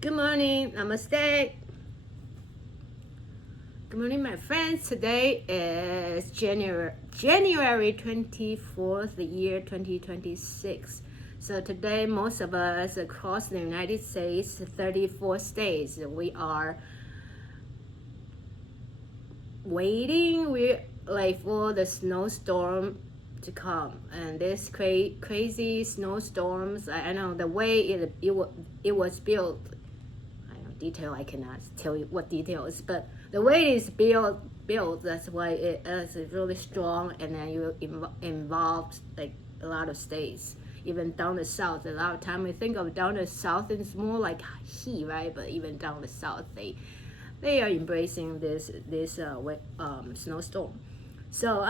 Good morning, namaste. Good morning, my friends. Today is January 24th, the year 2026. So today, most of us across the United States, 34 states, we are waiting. We're like for the snowstorm to come, and this crazy snowstorms. I know the way it was built. Detail I cannot tell you what details, but the way it is built that's why it is really strong, and then you involves like a lot of states, even down the south. A lot of time we think of down the south, it's more like heat, right? But even down the south, they are embracing this snowstorm. So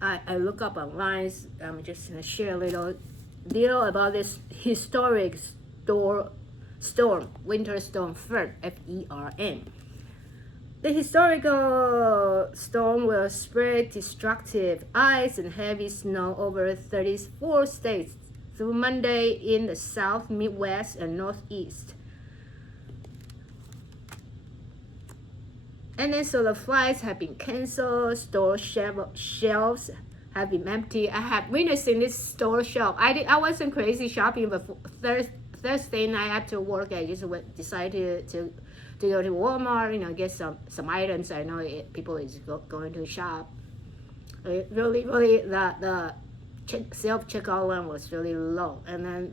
I look up online. I'm just gonna share a little deal about this historic storm, winter storm Fern, F-E-R-N. The historical storm will spread destructive ice and heavy snow over 34 states through Monday in the South, Midwest, and Northeast. And then so the flights have been canceled, store shelves have been empty. I have witnessed in this store shelf. I wasn't crazy shopping, but Thursday night after work, I just decided to go to Walmart, get some items. I know people is going to shop. Really, the self-checkout line was really low, and then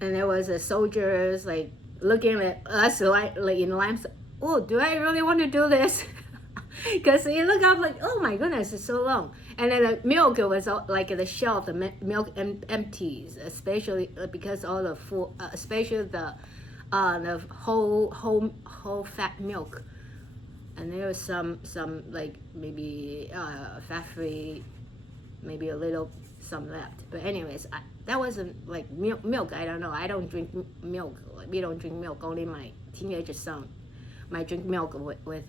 and there was a soldiers looking at us like in line. Oh, do I really want to do this? Because you look up oh my goodness, it's so long. And then the milk was the shelf, the milk empties, especially because all the food, especially the whole fat milk. And there was some maybe fat free, maybe a little some left. But anyways, that wasn't milk. I don't know. I don't drink milk. We don't drink milk. Only my teenage son might drink milk with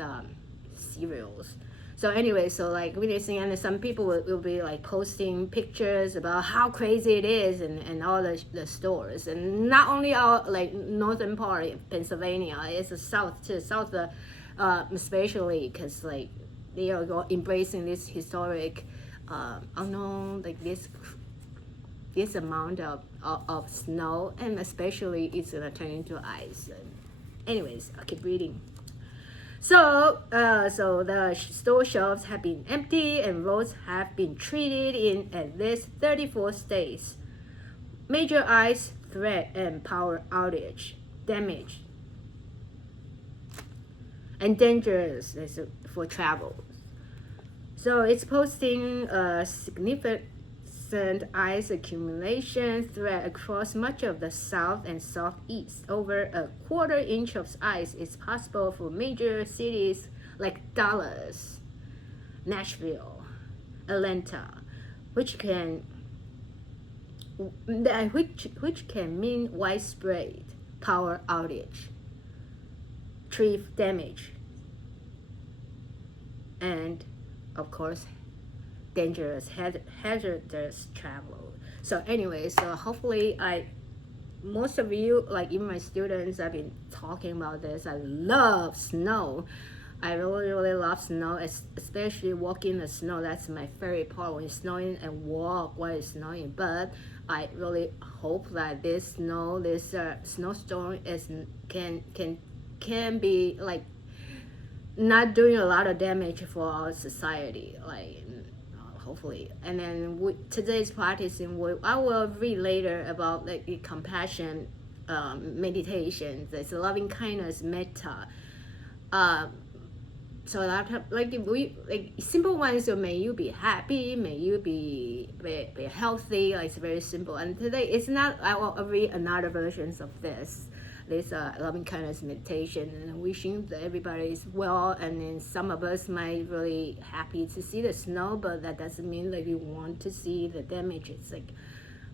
cereals. So anyway, so witnessing, and some people will be posting pictures about how crazy it is, and all the stores, and not only our northern part of Pennsylvania, it's the south too, especially because they are embracing this historic unknown this amount of snow, and especially it's gonna turn into ice. And anyways, I'll keep reading. So the store shelves have been empty, and roads have been treated in at least 34 states. Major ice threat and power outage, damage, and dangerous for travel. So it's posting a significant ice accumulation threat across much of the south and southeast. Over a quarter-inch of ice is possible for major cities like Dallas, Nashville, Atlanta, which can mean widespread power outage, tree damage, and of course dangerous, hazardous travel. So anyway, so hopefully most of you, even my students, I've been talking about this. I love snow. I really love snow, especially walking in the snow. That's my favorite part, when it's snowing, and walk while it's snowing. But I really hope that this snowstorm can be not doing a lot of damage for our society, hopefully. And then today's practicing, I will read later about the compassion meditation. It's loving kindness, Metta. So that simple ones. So may you be happy, may you be healthy. It's very simple. And today it's not. I will read another versions of this loving kindness meditation, and wishing that everybody is well. And then some of us might really happy to see the snow, but that doesn't mean that we want to see the damage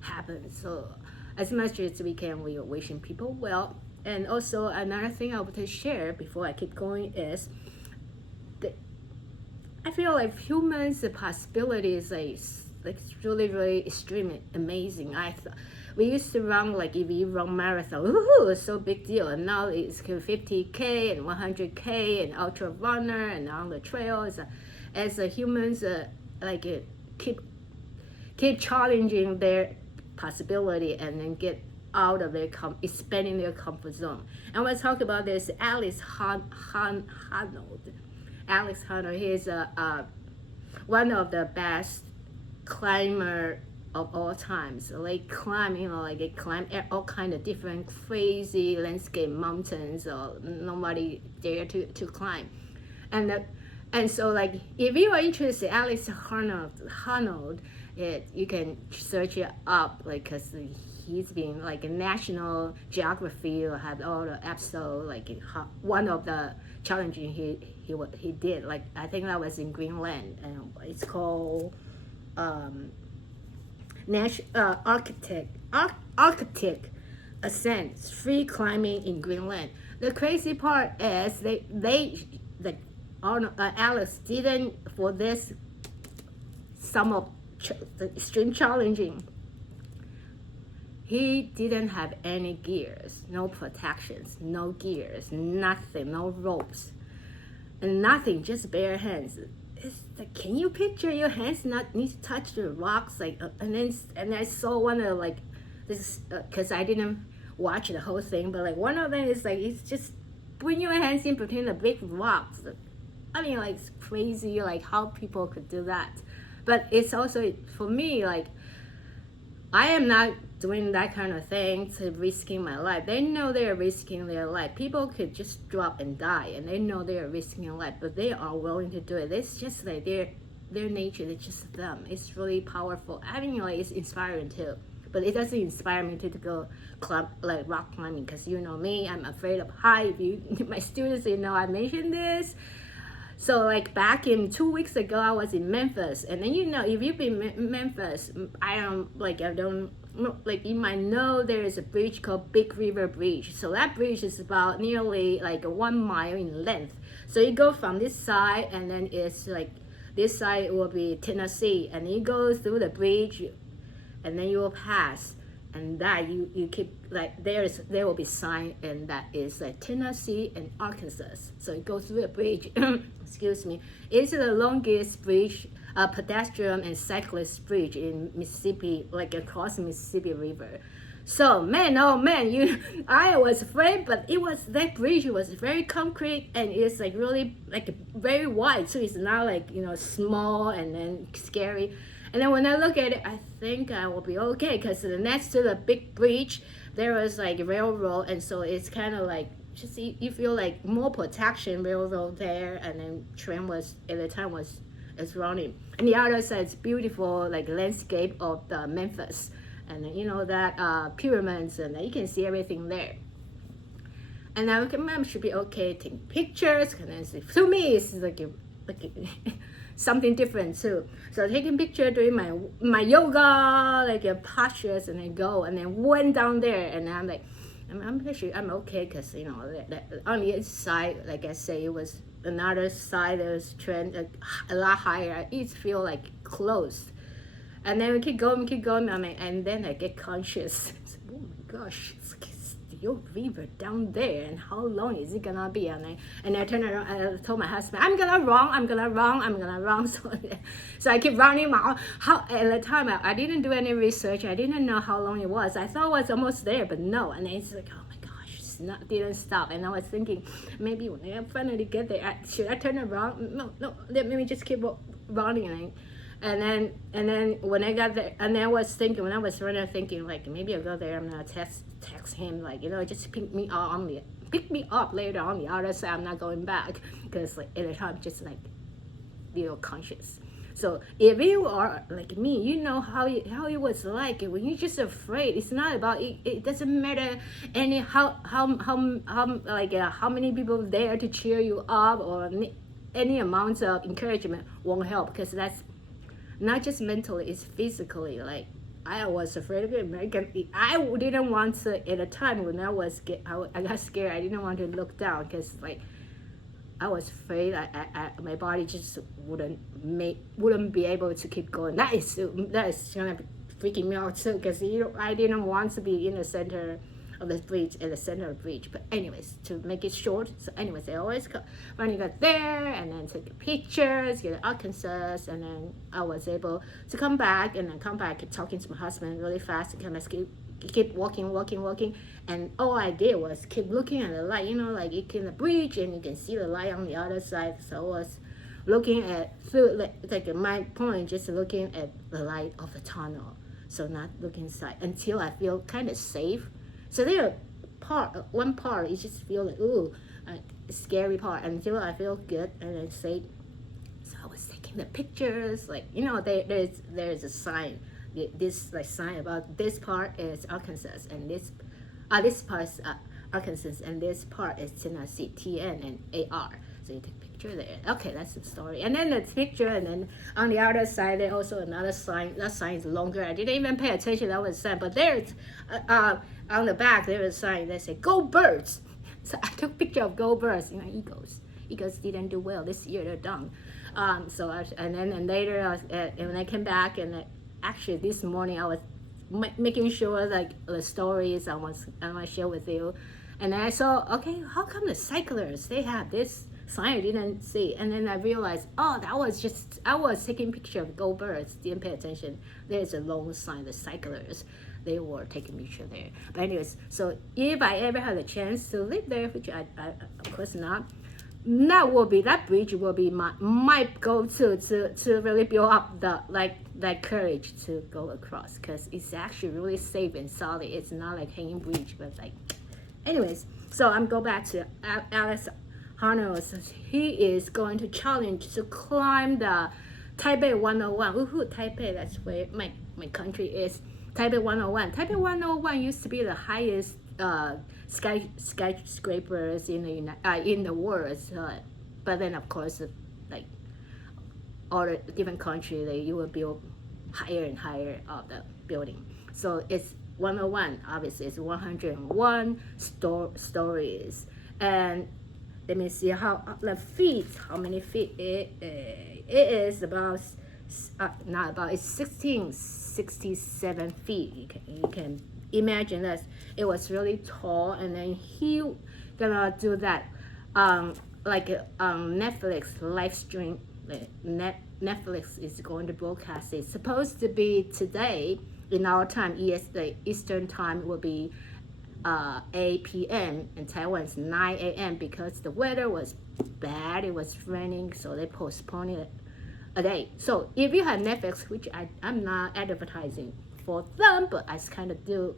happen. So as much as we can, we are wishing people well. And also another thing I want to share before I keep going is that I feel like humans, the possibilities really extremely amazing. we used to run, like if you run marathon, woohoo, it's so big deal. And now it's 50K and 100K and ultra runner and on the trails. As humans, like keep challenging their possibility and then get out of their expanding their comfort zone. And we'll talk about this Alex Honnold. Alex Honnold, he's one of the best climber of all times. Like climbing, like it climb all kind of different crazy landscape mountains or nobody dare to climb. And so like if you are interested, Alex Honnold, you can search it up, like because he's been like a National Geography or had all the episode, like one of the challenging he did, like I think that was in Greenland, and it's called Arctic Ascent, free climbing in Greenland. The crazy part is Alex didn't, for this some of the extreme challenging, he didn't have any gears, no protections, no gears, nothing, no ropes, and nothing, just bare hands. It's like, can you picture your hands not need to touch the rocks, like and I saw one of like this because I didn't watch the whole thing, but like one of them is like it's just putting your hands in between the big rocks. I mean, like it's crazy, like how people could do that. But it's also for me, like I am not doing that kind of thing to risking my life. They know they're risking their life. People could just drop and die, and they know they're risking their life, but they are willing to do it. It's just like their nature. It's just them. It's really powerful. I mean, like it's inspiring too. But it doesn't inspire me to go like rock climbing, because you know me, I'm afraid of height. My students, I mentioned this. So like back in 2 weeks ago, I was in Memphis, and then if you've been in Memphis, you might know there is a bridge called Big River Bridge. So that bridge is about nearly like 1 mile in length. So you go from this side, and then it's like this side will be Tennessee, and you go through the bridge, and then you will pass, and that you keep like there will be sign, and that is like Tennessee and Arkansas. So you go through the bridge. Excuse me. It's the longest bridge, pedestrian and cyclist bridge in Mississippi, like across the Mississippi River. So man, oh man, I was afraid, but that bridge was very concrete, and it's like really like very wide, so it's not like small and then scary. And then when I look at it, I think I will be okay, because next to the big bridge there was like railroad, and so it's kind of like just you feel like more protection, railroad there, and then train was at the time was running. And the other side is beautiful like landscape of the Memphis, and that pyramids, and you can see everything there. And I recommend should be okay taking pictures, because to me it's like something different too. So taking picture doing my yoga, like postures, and then go, and then went down there, and I'm like, I'm pretty sure I'm okay, because on the inside, like I say, it was another side that was trend a lot higher. I feel like closed, and then we keep going, and then I get conscious. Oh my gosh, it's your river down there, and how long is it gonna be? And I turned around, I told my husband, I'm gonna run. So I keep running. At the time I didn't do any research. I didn't know how long it was. I thought it was almost there, but no. And it's like, oh my gosh, didn't stop. And I was thinking, maybe when I finally get there, should I turn around? No, let me just keep running. And then when I got there, and I was thinking, when I was running, thinking like maybe I'll go there, I'm gonna text him, like just pick me up later on the other side. I'm not going back, because like at the time just like conscious. So if you are like me, you know how it was like when you're just afraid. It's not about it. It doesn't matter how many people there to cheer you up, or any amount of encouragement won't help, because that's not just mentally, it's physically. Like I was afraid of it. I didn't want to, at a time when I got scared, I didn't want to look down, because like I was afraid my body just wouldn't be able to keep going. That is gonna freaking me out too, because I didn't want to be in the center of the bridge, at the center of the bridge. But anyways, to make it short, so anyways, I always finally got there and then take pictures, get to Arkansas, and then I was able to come back talking to my husband really fast, and kind of keep walking, and all I did was keep looking at the light, like you can the bridge and you can see the light on the other side. So I was looking at through like my point, just looking at the light of the tunnel, so not looking inside until I feel kind of safe. So there one part you just feel like scary part until I feel good and then safe. So I was taking the pictures, like there's a sign, this like sign about this part is Arkansas and this part is Arkansas and this part is Tennessee, TN and AR. So you take a picture there. Okay, that's the story. And then the picture, and then on the other side there's also another sign. That sign is longer. I didn't even pay attention that was a sign, but there's on the back there was a sign that said "Go Birds." So I took a picture of Go Birds. Eagles. Eagles didn't do well this year. They're done. And later when I came back, and actually this morning I was making sure like the stories I want to share with you, and then I saw, okay, how come the cyclists they have this sign I didn't see? And then I realized, that was just I was taking picture of Go Birds, didn't pay attention. There's a long sign, the cyclists they were taking picture there. But anyways, so if I ever had a chance to live there, which I of course not, that bridge will be my go-to to really build up that courage to go across, because it's actually really safe and solid. It's not like hanging bridge, but like anyways. So I'm go back to Alex Honnold. He is going to challenge to climb the Taipei 101. Woohoo, Taipei, that's where my country is. Taipei 101. Taipei 101 used to be the highest skyscrapers in the world. But then of course, like all the different countries, you will build higher and higher of the building. So it's 101. Obviously, it's 101 stories. And let me see how many feet it is. It's 1667 feet. You can imagine that it was really tall, and then he gonna do that Netflix live stream. Netflix is going to broadcast. It's supposed to be today in our time. The Eastern time will be 8 p.m. in Taiwan. It's 9 a.m. because the weather was bad. It was raining, so they postponed it a day. So if you have Netflix, which I'm not advertising for them, but I kind of do,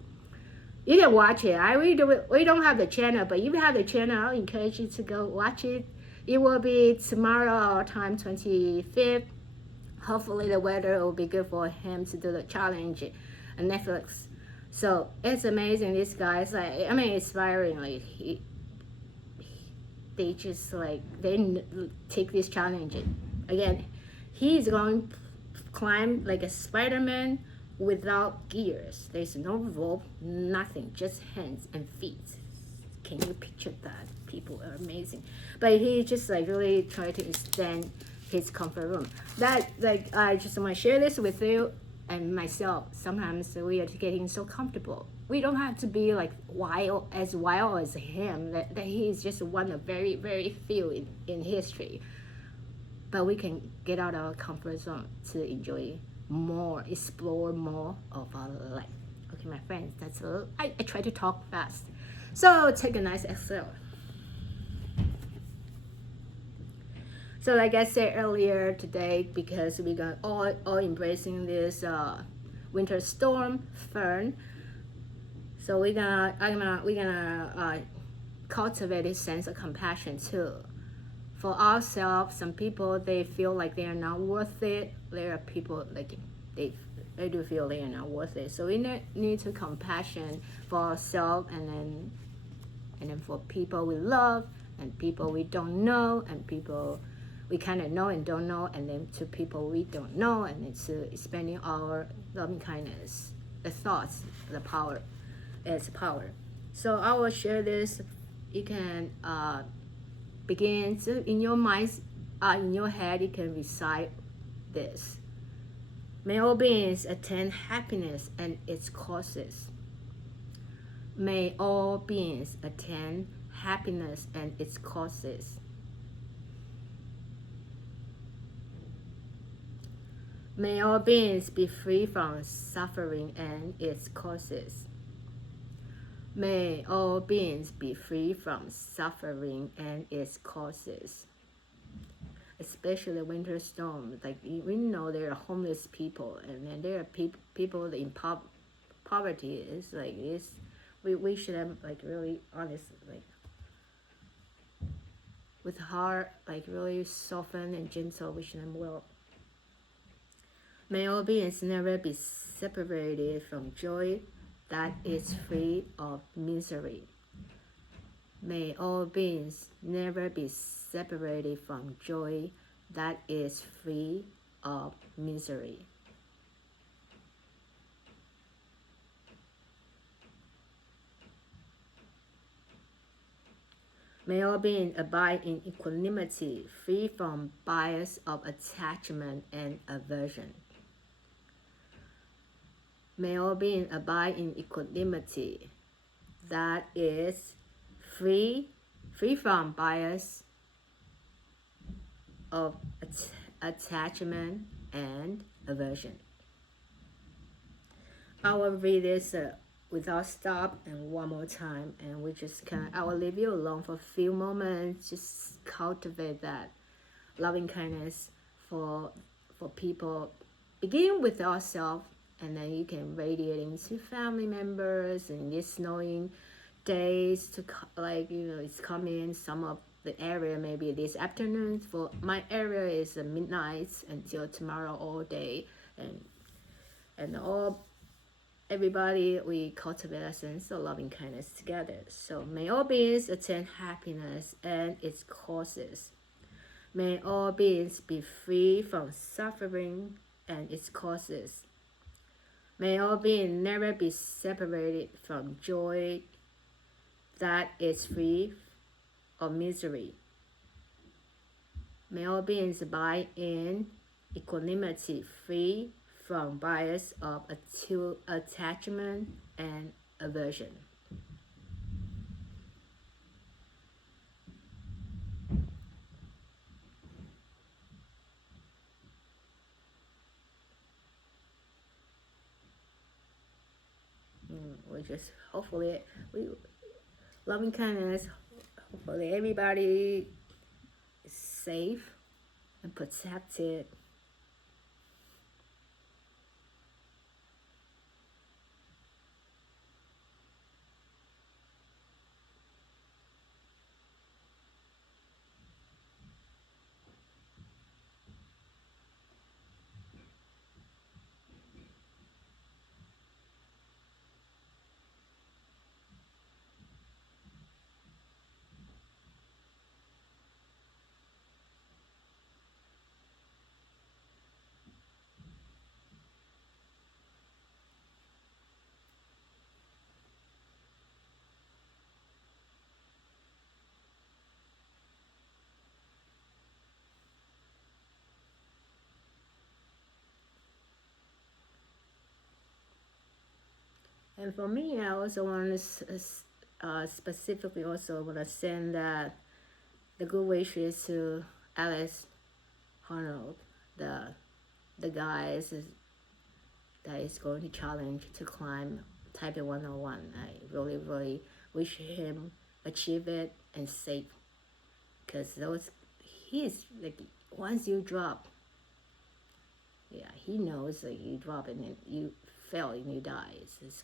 you can watch it. We don't have the channel, but if you have the channel, I'll encourage you to go watch it. It will be tomorrow, our time, 25th. Hopefully the weather will be good for him to do the challenge on Netflix. So it's amazing. These guys, inspiring. Like they just they take this challenge. Again, he's going to climb like a Spider-Man without gears. There's no rope, nothing, just hands and feet. Can you picture that? People are amazing. But he just really tried to extend his comfort room. I just want to share this with you and myself. Sometimes we are getting so comfortable. We don't have to be wild as him. That he is just one of very, very few in history. But we can get out of our comfort zone to enjoy more, explore more of our life. Okay, my friends, that's all. I try to talk fast. So take a nice exhale. So like I said earlier today, because we got all embracing this winter storm, Fern. So we're gonna cultivate this sense of compassion too. For ourselves, some people, they feel like they are not worth it. There are people they do feel they are not worth it. So we need to compassion for ourselves, and then for people we love, and people we don't know, and people we kind of know and don't know, and then to people we don't know, and it's expanding our loving kindness, the thoughts, the power. It's power. So I will share this. You can begin to, in your mind, in your head, you can recite this. May all beings attain happiness and its causes. May all beings attain happiness and its causes. May all beings be free from suffering and its causes. May all beings be free from suffering and its causes. Especially winter storm, like we know there are homeless people, and then there are people in poverty. It's like this. We should have like really honest, like with heart, like really soften and gentle. We should them well. May all beings never be separated from joy that is free of misery. May all beings never be separated from joy that is free of misery. May all beings abide in equanimity, free from bias of attachment and aversion. May all beings abide in equanimity, that is free from bias of attachment and aversion. I will read this without stop and one more time, and we just I will leave you alone for a few moments. Just cultivate that loving kindness for people. Begin with ourselves, and then you can radiate into family members, and this knowing days to like it's coming. Some of the area maybe this afternoon. For my area is midnight until tomorrow all day, and all everybody we cultivate a sense of loving kindness together. So may all beings attain happiness and its causes. May all beings be free from suffering and its causes. May all beings never be separated from joy that is free of misery. May all beings abide in equanimity, free from bias of attachment and aversion. We just hopefully we loving kindness. Hopefully everybody is safe and protected. And for me, I also want to specifically also want to send that the good wishes to Alice Arnold, the guys that is going to challenge to climb Taipei 101. I really wish him achieve it and safe, because he's like once you drop, yeah, he knows that you drop it and you fail and you die. It's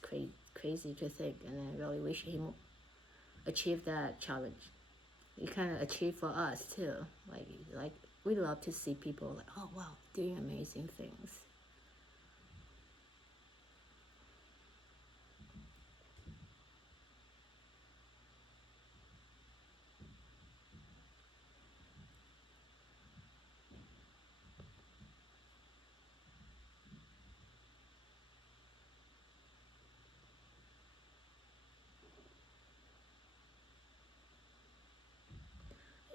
crazy to think, and I really wish him achieve that challenge. He kind of achieved for us too. Like we love to see people like, oh wow, doing amazing things.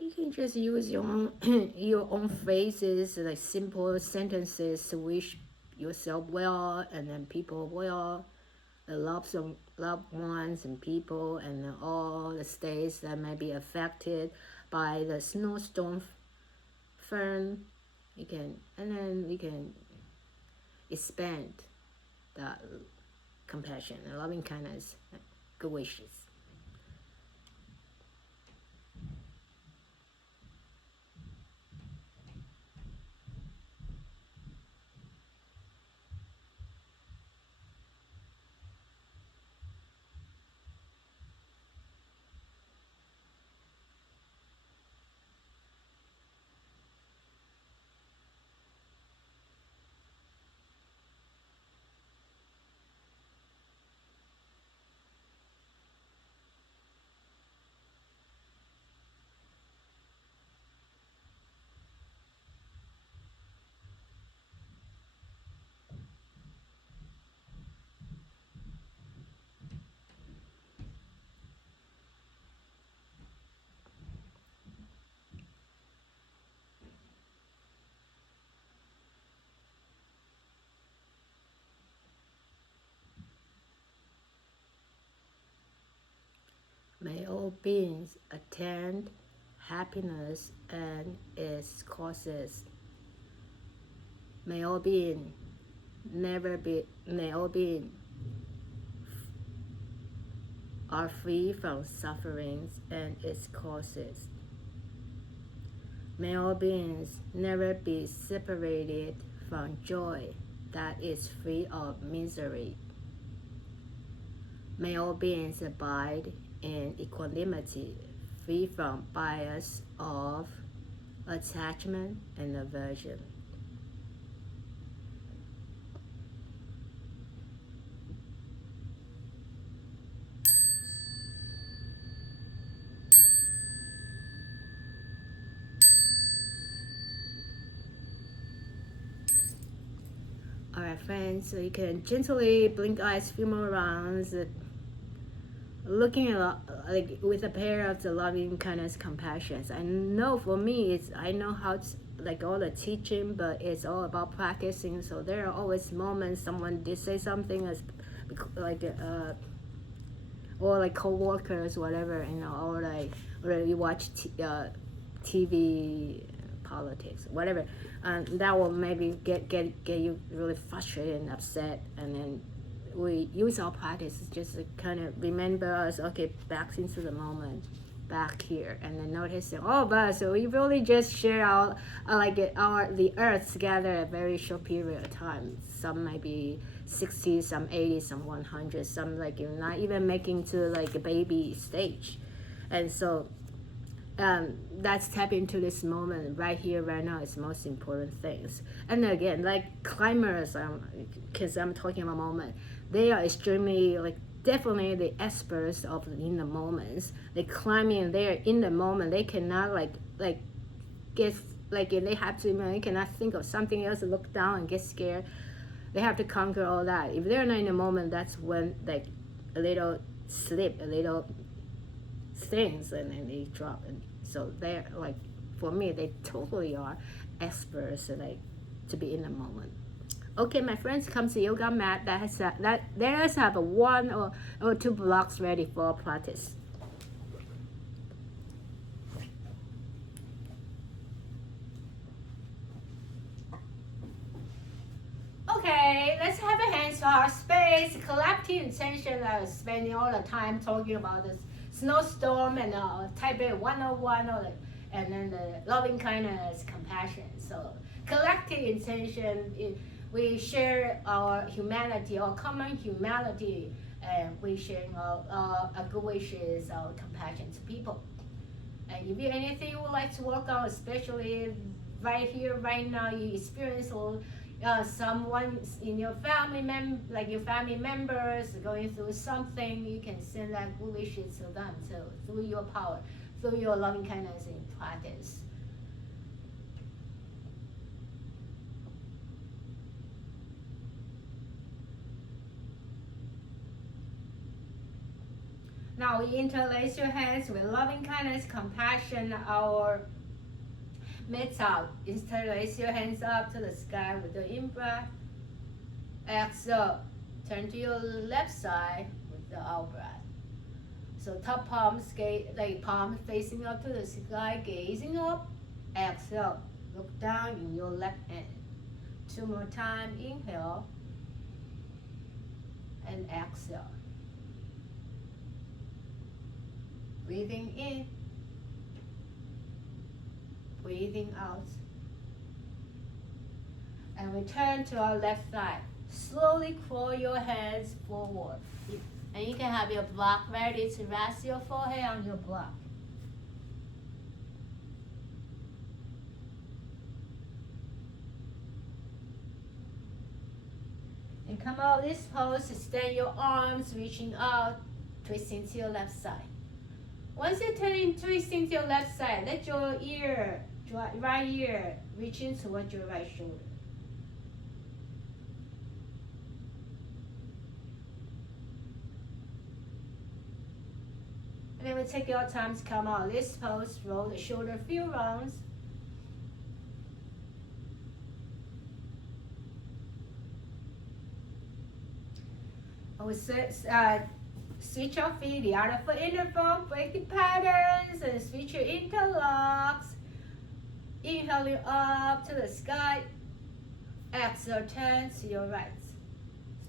You can just use your own your own phrases, like simple sentences to wish yourself well, and then people well, the loved ones and people, and then all the states that may be affected by the snowstorm firm. You can, and then we can expand that compassion and loving kindness, good wishes. May all beings attain happiness and its causes. May all beings are free from sufferings and its causes. May all beings never be separated from joy that is free of misery. May all beings abide in equanimity, free from bias of attachment and aversion. Alright friends, so you can gently blink eyes a few more rounds, looking at like with a pair of the loving kindness compassion. I know for me I know how to, like all the teaching, but it's all about practicing. So there are always moments someone did say something as like or like co-workers, whatever, or you watch TV, politics, whatever, that will maybe get you really frustrated and upset, and then we use our practice just to kind of remember us, okay, back into the moment, back here, and then noticing, oh, but so we really just share our the earth together a very short period of time. Some might be 60, some 80, some 100, some like you're not even making to like a baby stage, and so that's tap into this moment right here, right now is most important things. And again, like climbers, because I'm talking about moment, they are extremely like definitely the experts of in the moments. They climbing there in the moment. They cannot like get like they have to. They cannot think of something else, look down and get scared. They have to conquer all that. If they're not in the moment, that's when like a little slip, a little things, and then they drop. And so they're like, for me, they totally are experts, like to be in the moment. Okay, my friends, come to yoga mat. Let us have a 1 or 2 blocks ready for practice. Okay, let's have a hands for our space. Collective intention of spending all the time talking about this snowstorm and type A 101, and then the loving kindness, compassion. So collective intention, we share our humanity, our common humanity, and we share our good wishes, our compassion to people. And if you anything you would like to work on, especially right here, right now, you experience or someone in your family like your family members going through something, you can send that good wishes to them. So through your power, through your loving kindness in practice. Now we interlace your hands with loving kindness, compassion, our Metta. Interlace your hands up to the sky with the in-breath Exhale. Turn to your left side with the out breath. So top palms, like palms facing up to the sky, gazing up. Exhale. Look down in your left hand. 2 more times. Inhale and exhale. Breathing in. Breathing out. And return to our left side. Slowly crawl your hands forward. And you can have your block ready to rest your forehead on your block. And come out this pose, extend your arms, reaching out, twisting to your left side. Once you turn in twisting to your left side, let your right ear reach in towards your right shoulder. And then we take your time to come out this pose, roll the shoulder a few rounds. And we switch your feet, the other foot in the front, break the patterns, and switch your interlocks. Inhaling up to the sky. Exhale, turn to your right.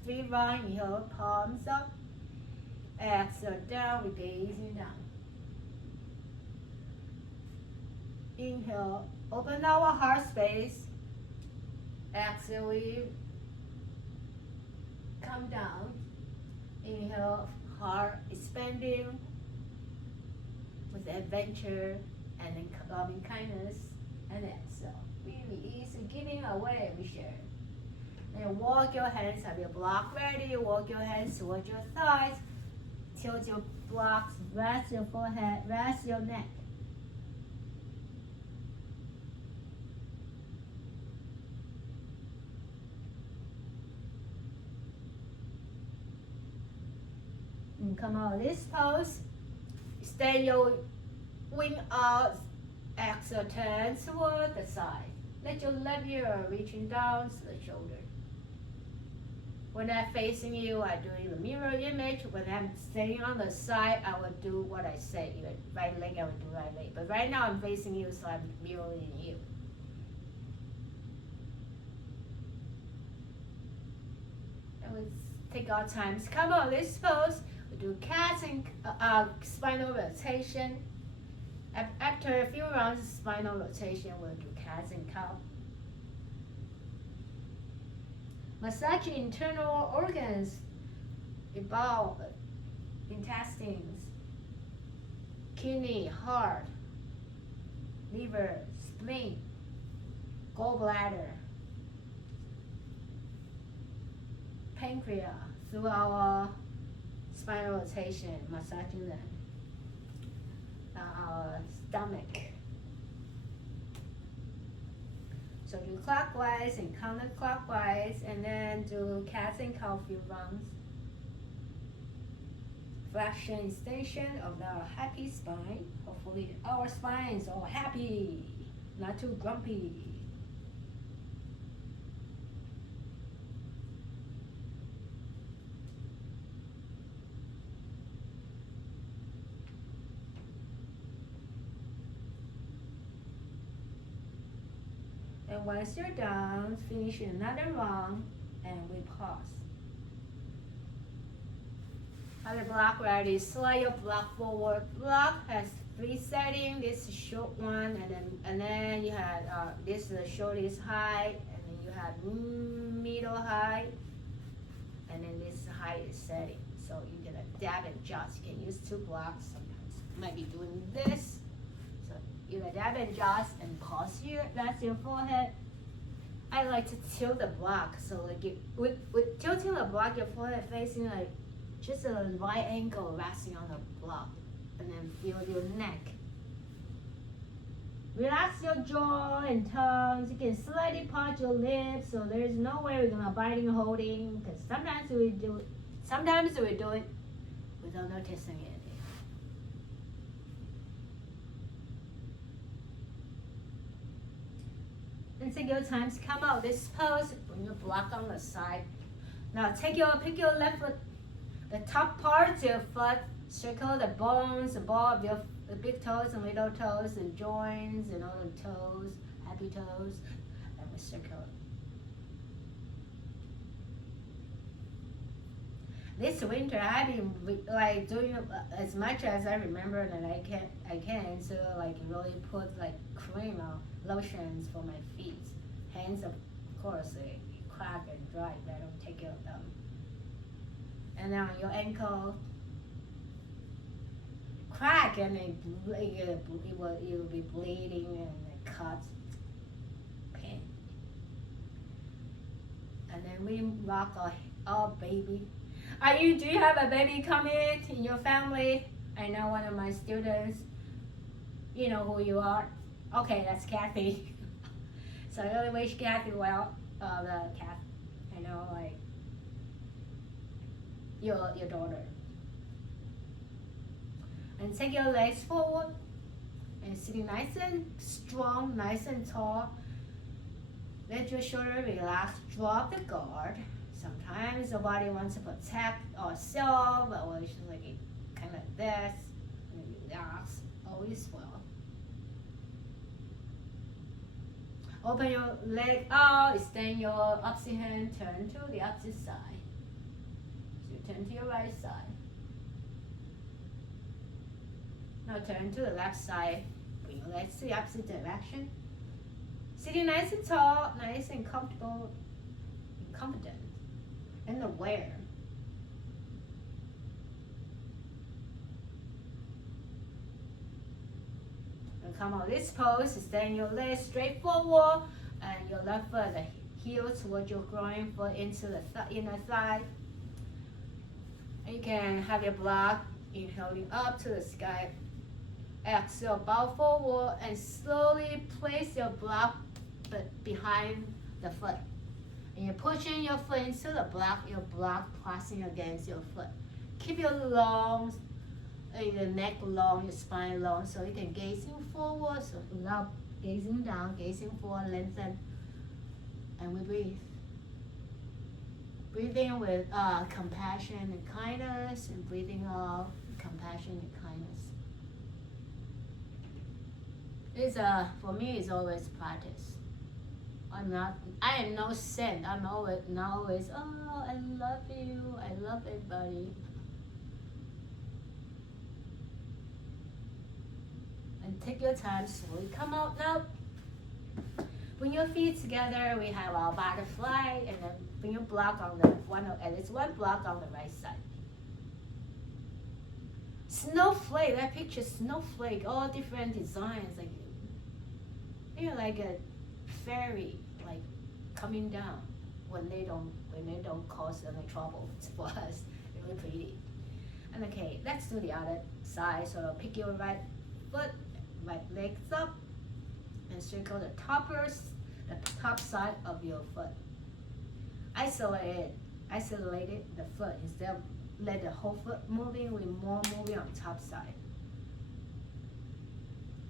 3 rounds, inhale, palms up. Exhale, down, we're gazing down. Inhale, open our heart space. Exhale, we come down. Inhale, heart expanding with adventure and then loving kindness. And exhale, we release and giving away, we share. Then walk your hands, have your block ready. Walk your hands towards your thighs. Tilt your blocks, rest your forehead, rest your neck. And come out this pose. Extend your wing out. Exhale, turn toward the side. Let your left ear reaching down to the shoulder. When I'm facing you, I do the mirror image. When I'm standing on the side, I will do what I say. Even right leg, I will do right leg. But right now, I'm facing you, so I'm mirroring you. And we take our time. Come on, this pose. We do cats and spinal rotation. After a few rounds of spinal rotation, we'll do cats and cow. Massage internal organs, bowel, intestines, kidney, heart, liver, spleen, gallbladder, pancreas through our spinal rotation, massaging them. Our stomach. So do clockwise and counterclockwise, and then do cats and cow few rounds. Flexion extension of the happy spine. Hopefully our spines are happy, not too grumpy. And once you're done, finish another round and we pause. Have the block ready. Slide your block forward. Block has 3 settings. This is short one, and then you have this is the shortest height, and then you have middle height, and then this is the highest setting. So you can adapt and adjust. You can use 2 blocks. Sometimes you might be doing this. You adapt and adjust and pause here. Rest your forehead. I like to tilt the block, so like with tilting the block, your forehead facing like just a right angle, resting on the block, and then feel your neck. Relax your jaw and tongues. You can slightly part your lips, so there's no way we're gonna biting and holding. Because sometimes we do it without noticing it. And take your time to come out this pose. Bring your block on the side. Now pick your left foot, the top part of your foot, circle the bones, the ball of your the big toes and little toes and joints and all the toes, happy toes, and we circle. This winter I've been like doing as much as I remember that I can so like really put like cream or lotions for my feet. Hands of course they crack and dry, but I don't take care of them. And then on your ankle, crack and it will be bleeding and cut, pain. And then we rock our baby. Do you have a baby coming in your family? I know one of my students. You know who you are. Okay, that's Kathy. So I really wish Kathy well. The cat, I know, like your daughter. And take your legs forward and sitting nice and strong, nice and tall. Let your shoulder relax, drop the guard. Sometimes the body wants to protect ourselves, or it's just like kind of like this, and relax, always well. Open your leg out, extend your opposite hand, turn to the opposite side. So you turn to your right side. Now turn to the left side, bring your legs to the opposite direction. Sitting nice and tall, nice and comfortable, and confident, and aware. And come on this pose, extend your legs straight forward, and your left foot, the heel towards your groin, foot into the inner thigh. And you can have your block, inhaling up to the sky. Exhale, bow forward, and slowly place your block behind the foot. And you're pushing your foot into the block, your block pressing against your foot. Keep your lungs, your neck long, your spine long, so you can gazing forward, so without gazing down, gazing forward, lengthen, and we breathe. Breathing with compassion and kindness, and breathing out compassion and kindness. For me, it's always practice. I am no saint. I'm always, not always, oh, I love you, I love everybody. And take your time, slowly come out now. Bring your feet together, we have our butterfly, and then bring your block on at least one block on the right side. Snowflake, that picture, snowflake, all different designs, like, they're like a fairy, like coming down when they don't cause any trouble for us. Really pretty. And okay, let's do the other side. So pick your right foot, right legs up, and circle the top side of your foot. Isolate the foot instead of let the whole foot moving. We're more moving on top side.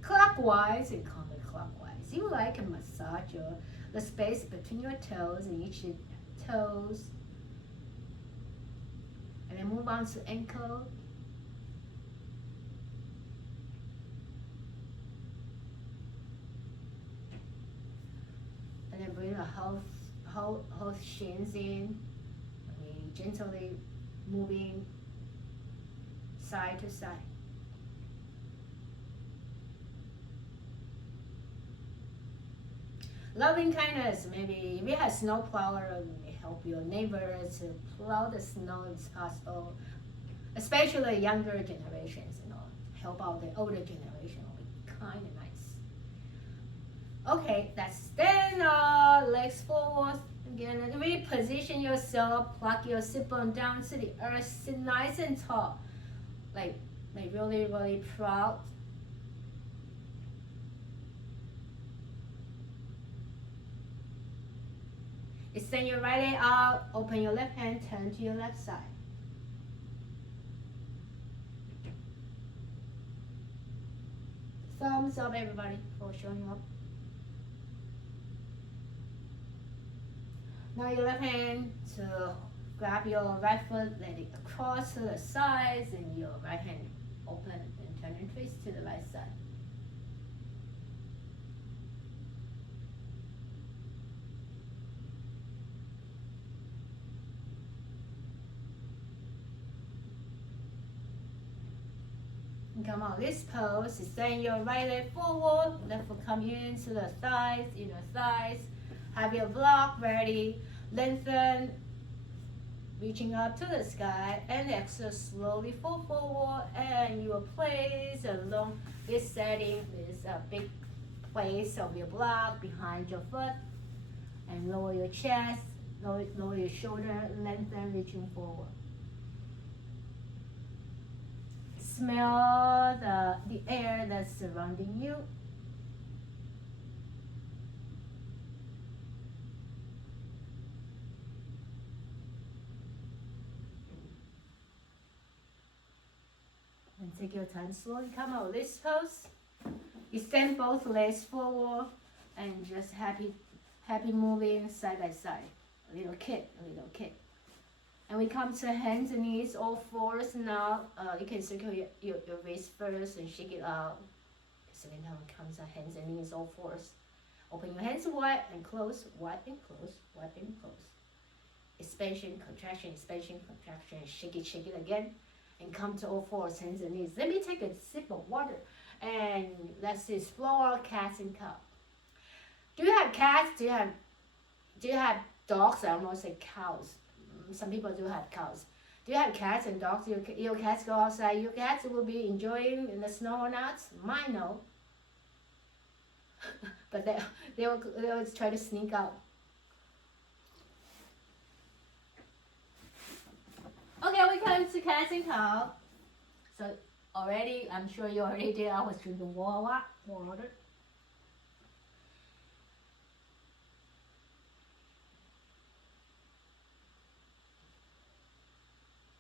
Clockwise and counterclockwise. You like to massage the space between your toes and each toes. And then move on to ankle. And then bring the whole shins in. And we gently moving side to side. Loving kindness, maybe if you have snow plower, help your neighbors to plow the snow as possible, especially younger generations, help out the older generation, will be kind and nice. Okay, that's stand up, legs forward, again, and reposition yourself, pluck your sit bone down to the earth, sit nice and tall, like really, really proud. Extend your right leg out, open your left hand, turn to your left side. Thumbs up, everybody, for showing up. Now your left hand to Grab your right foot, let it across to the sides, and your right hand open and turn and twist to the right side. Come on, this pose, extend your right leg forward, left foot come into the thighs, inner thighs. Have your block ready, lengthen, reaching up to the sky, and exhale, slowly fall forward, and you will place along this setting, this big place of your block behind your foot, and lower your chest, lower your shoulder, lengthen, reaching forward. Smell the air that's surrounding you. And take your time slowly. Come out this pose. Extend both legs forward and just happy moving side by side. A little kick. And we come to hands and knees, all fours. Now you can circle your wrist first and shake it out. Second time comes to hands and knees, all fours. Open your hands wide and close, wide and close, wide and close. Expansion, contraction, shake it again. And come to all fours, hands and knees. Let me take a sip of water. And let's explore cats and cow. Do you have cats? Do you have dogs? I almost say cows. Some people do have cows. Do you have cats and dogs? Your cats go outside. Your cats will be enjoying in the snow or not? Mine no. But they will try to sneak out. Okay, we come to cats and cow. So already, I'm sure you already did. I was drinking water.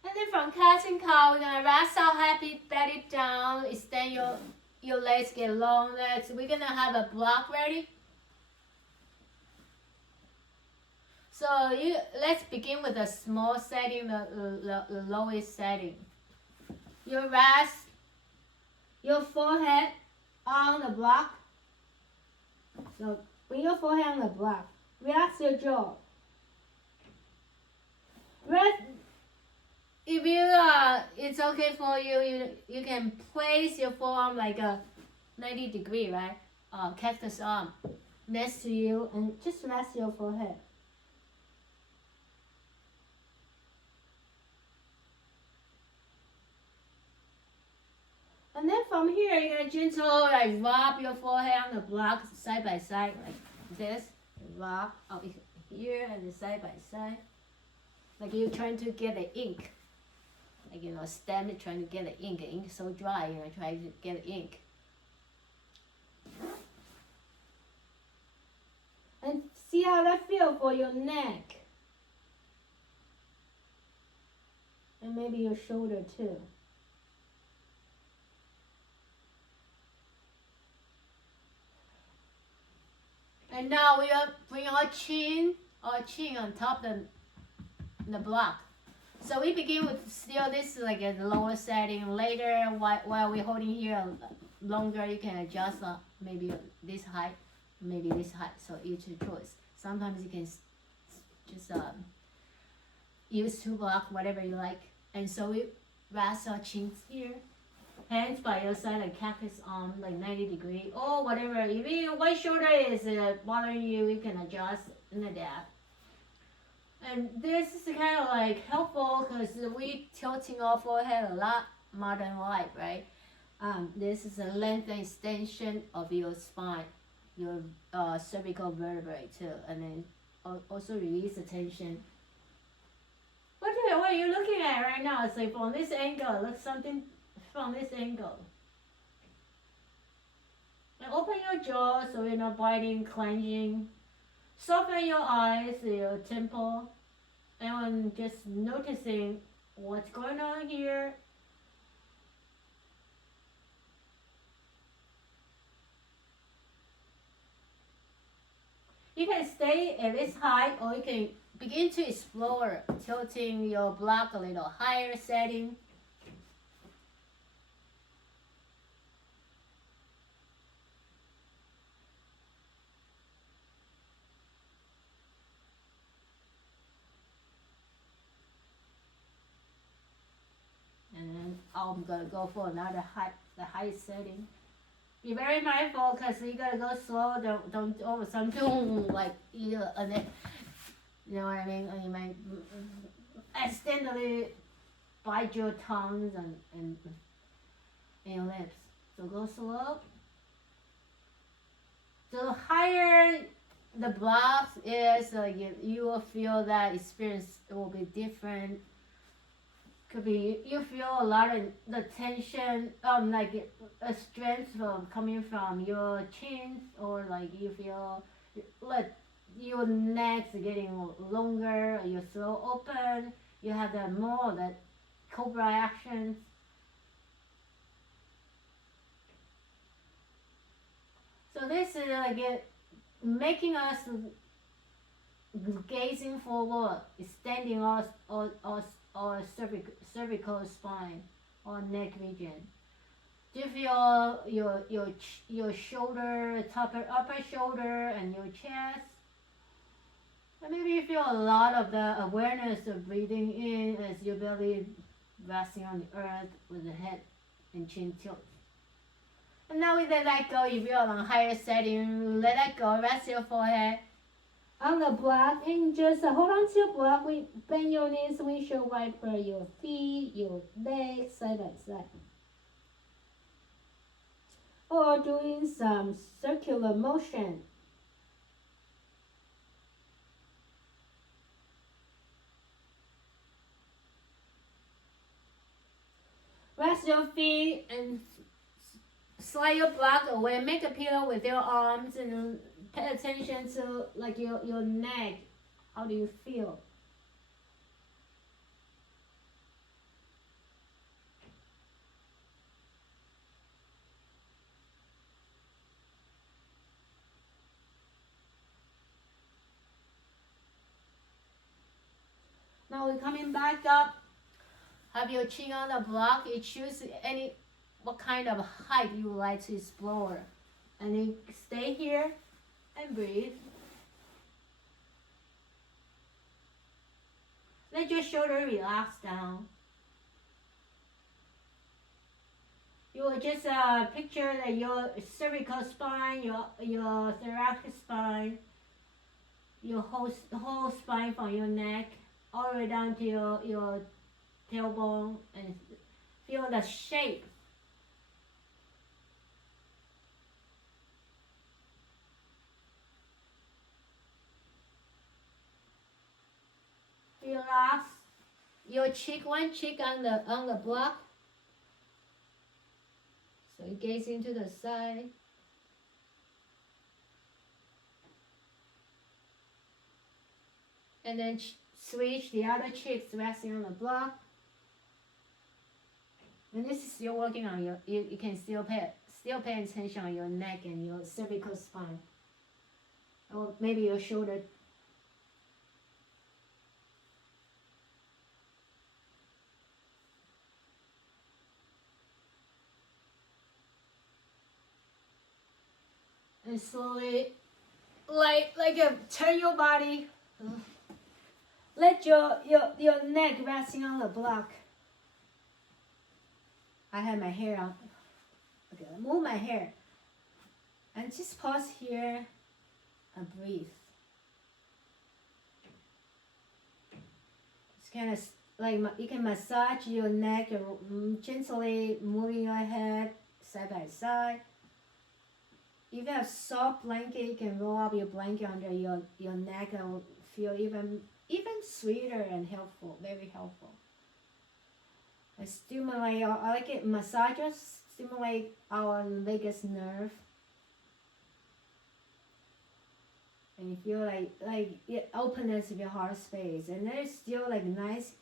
And then from cats and cow, we're gonna rest out happy, belly down, extend your legs, get long legs. We're gonna have a block ready. So let's begin with a small setting, the lowest setting. You rest your forehead on the block. So bring your forehead on the block. Relax your jaw. Rest. If it's okay for you, you can place your forearm like a 90 degree, right? Cactus arm next to you, and just rest your forehead. And then from here, you're gonna gently rub your forehead on the block side by side like this. Rub up here and side by side, like you're trying to get the ink. Like stem is trying to get the ink. The ink is so dry, trying to get the ink. And see how that feels for your neck. And maybe your shoulder too. And now we are bring our chin on top of the block. So we begin with still this is like a lower setting. Later, while we're holding here longer, you can adjust maybe this height, maybe this height. So each choice. Sometimes you can just use two blocks, whatever you like. And so we rest our chins here. Hands by your side like cactus arm, like 90 degree, or whatever. If your right shoulder is bothering you, you can adjust and adapt. And this is kind of like helpful because we tilting our forehead a lot modern life, right? This is a length and extension of your spine, your cervical vertebrae too, and then also release the tension. What are you looking at right now? It's like from this angle, look something from this angle. And open your jaw so you're not biting, clenching. Soften your eyes, your temple, and just noticing what's going on here. You can stay at this height, or you can begin to explore, tilting your block a little higher setting. And then I'm gonna go for another the high setting. Be very mindful because you gotta go slow. Don't over something like you know what I mean. You might accidentally bite your tongues and your lips. So go slow. So the higher the blocks is, you will feel that experience will be different. Could be you feel a lot of the tension, like a strength coming from your chin, or like you feel like your neck's getting longer, your throat open. You have that more that cobra actions. So this is like making us gazing forward, extending our cervical spine or neck region. Do you feel your shoulder, upper shoulder, and your chest? And maybe you feel a lot of the awareness of breathing in as your belly resting on the earth with the head and chin tilt. And now we let go. If you're on a higher setting, let that go. Rest your forehead on the block and just hold on to your block. We bend your knees, windshield wiper your feet, your legs side by side. Or doing some circular motion. Rest your feet and slide your block away. Make a pillow with your arms and pay attention to like your neck. How do you feel? Now we're coming back up. Have your chin on the block. You choose what kind of height you would like to explore. And then stay here and breathe. Let your shoulder relax down. You will just picture that your cervical spine, your thoracic spine, your whole spine from your neck all the way down to your tailbone, and feel the shape. Relax your cheek, one cheek on the block. So you gaze into the side. And then switch the other cheeks resting on the block. And this is still working on you can still pay attention on your neck and your cervical spine. Or maybe your shoulder. And slowly, turn your body. Let your neck resting on the block. I have my hair on. Okay, move my hair. And just pause here and breathe. It's kind of like you can massage your neck, gently moving your head side by side. If you have soft blanket, you can roll up your blanket under your neck and will feel even sweeter and helpful, very helpful. I stimulate, I like it, massages stimulate our vagus nerve. And you feel like it openness of your heart space, and there's still like nice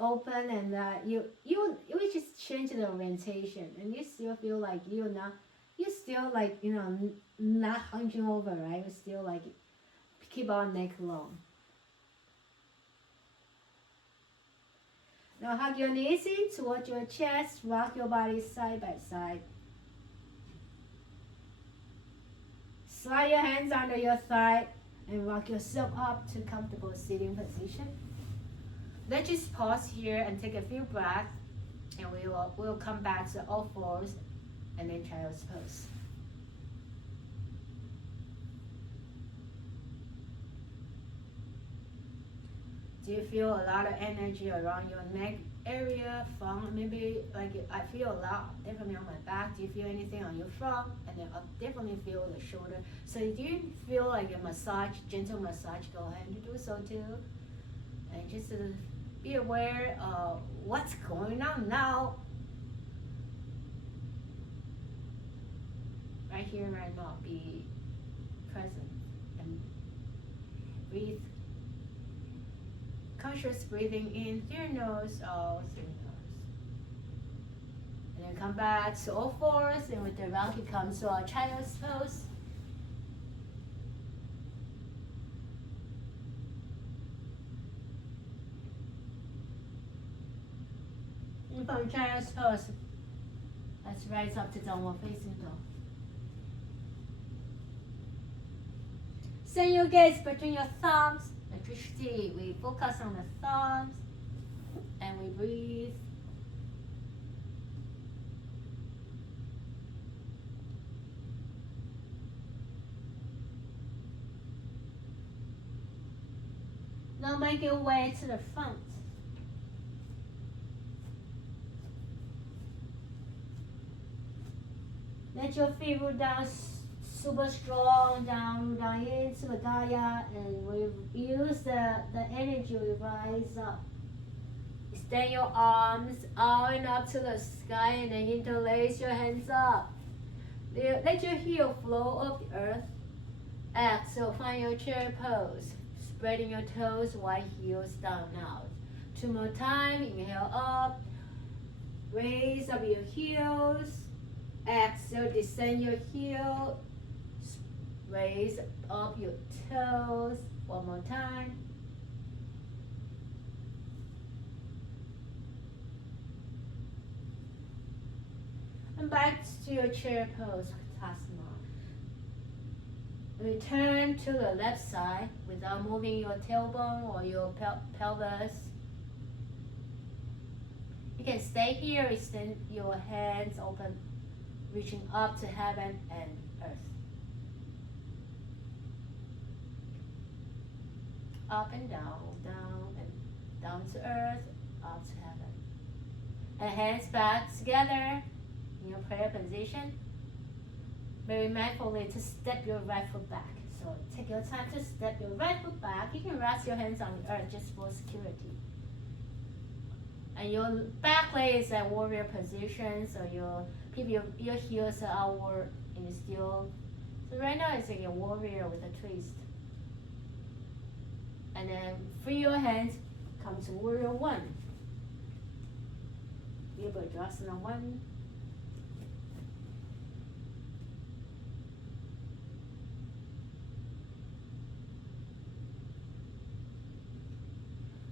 open, and you just change the orientation, and you still feel like you still like not hunching over, right? You still like keep our neck long. Now hug your knees in towards your chest, rock your body side by side. Slide your hands under your thigh and rock yourself up to comfortable sitting position. Let's just pause here and take a few breaths, and we'll come back to all fours and then child's pose. Do you feel a lot of energy around your neck area? From maybe like I feel a lot definitely on my back. Do you feel anything on your front? And then I definitely feel the shoulder. So do you feel like a massage, gentle massage? Go ahead and do so too. And just be aware of what's going on now. Right here, right now. Be present and breathe. Conscious breathing in through your nose, out through your nose. And then come back to all fours, and with the rock, you come to our child's pose. And from child's pose, let's rise up to downward facing dog. Send your gaze between your thumbs. Electricity, we focus on the thumbs and we breathe. Now make your way to the front. Let your feet root down super strong, down into the Gaia, and we use the energy to rise up. Extend your arms out and up to the sky, and then interlace your hands up. Let your heel flow off the earth. Exhale, find your chair pose. Spreading your toes, wide heels down out. 2 more times, inhale up. Raise up your heels. Exhale, descend your heel. Raise up your toes. 1 more time. And back to your chair pose, Tasana. Return to the left side without moving your tailbone or your pelvis. You can stay here, extend your hands open, reaching up to heaven and earth. Up and down to earth, up to heaven. And hands back together in your prayer position. Very mindfully to step your right foot back. So take your time to step your right foot back. You can rest your hands on the earth just for security. And your back leg is at warrior position, so keep your heels are outward and still. So right now it's like a warrior with a twist. And then free your hands, come to warrior 1. Virabhadrasana 1.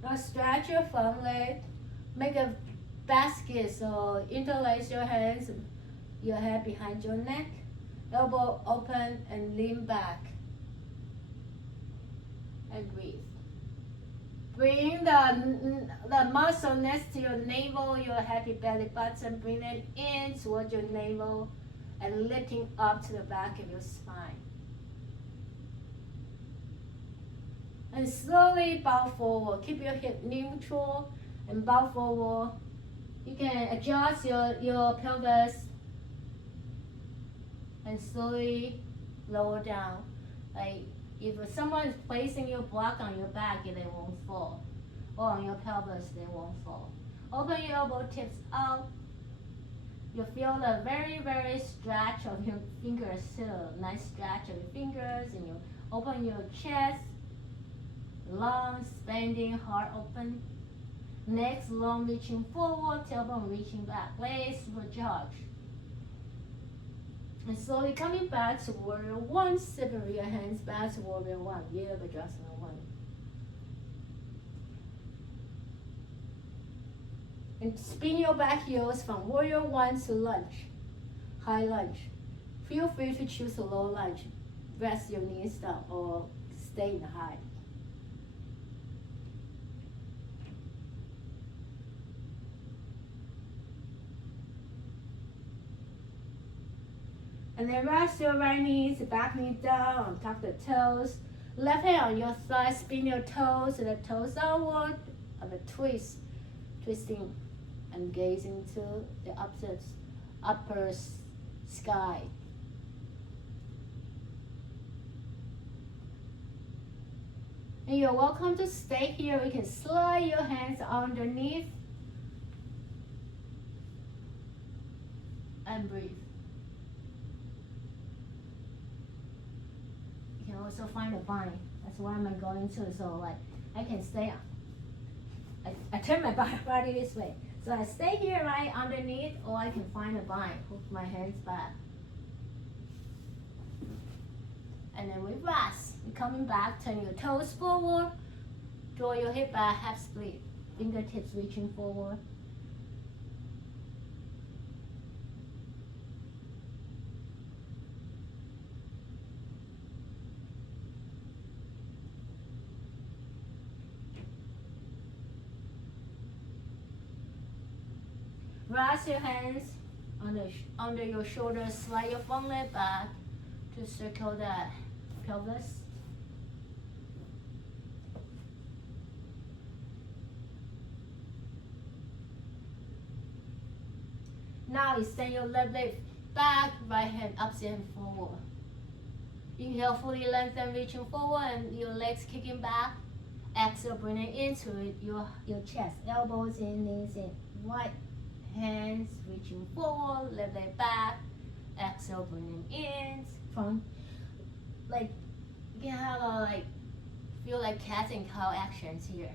Now stretch your front leg, make a basket, so interlace your hands, your head behind your neck, elbow open and lean back. And breathe. Bring the muscle next to your navel, your happy belly button, bring them in towards your navel and lifting up to the back of your spine. And slowly bow forward. Keep your hip neutral and bow forward. You can adjust your pelvis and slowly lower down. Like if someone is placing your block on your back, they won't fall. Or on your pelvis, they won't fall. Open your elbow tips out. You feel the very, very stretch of your fingers too. Nice stretch of your fingers, and you open your chest. Lungs expanding, heart open. Next, long reaching forward, tailbone reaching back. Legs supercharged. And slowly coming back to warrior 1. Separate your hands back to warrior 1. Virabhadrasana 1. And spin your back heels from warrior one to lunge, high lunge. Feel free to choose a low lunge. Rest your knees down or stay in the high. And then rest your right knee, back knee down, tuck the toes. Left hand on your thigh, spin your toes, the toes outward of a twist. Twisting and gazing to the upper sky. And you're welcome to stay here. You can slide your hands underneath and breathe. You can also find a vine. That's where I'm going to. So like I can stay. I turn my body this way. So I stay here right underneath, or I can find a vine. Hook my hands back. And then we rest. You're coming back, turn your toes forward. Draw your hip back, half split. Fingertips reaching forward. Rest your hands under your shoulders, slide your front leg back to circle the pelvis. Now extend your left leg back, right hand up and forward. Inhale, fully lengthen, reaching forward, and your legs kicking back. Exhale, bringing into it, your chest, elbows in, knees in. Right hands reaching forward, left leg back. Exhale, bringing in. From like you can have a feel like cat and cow actions here.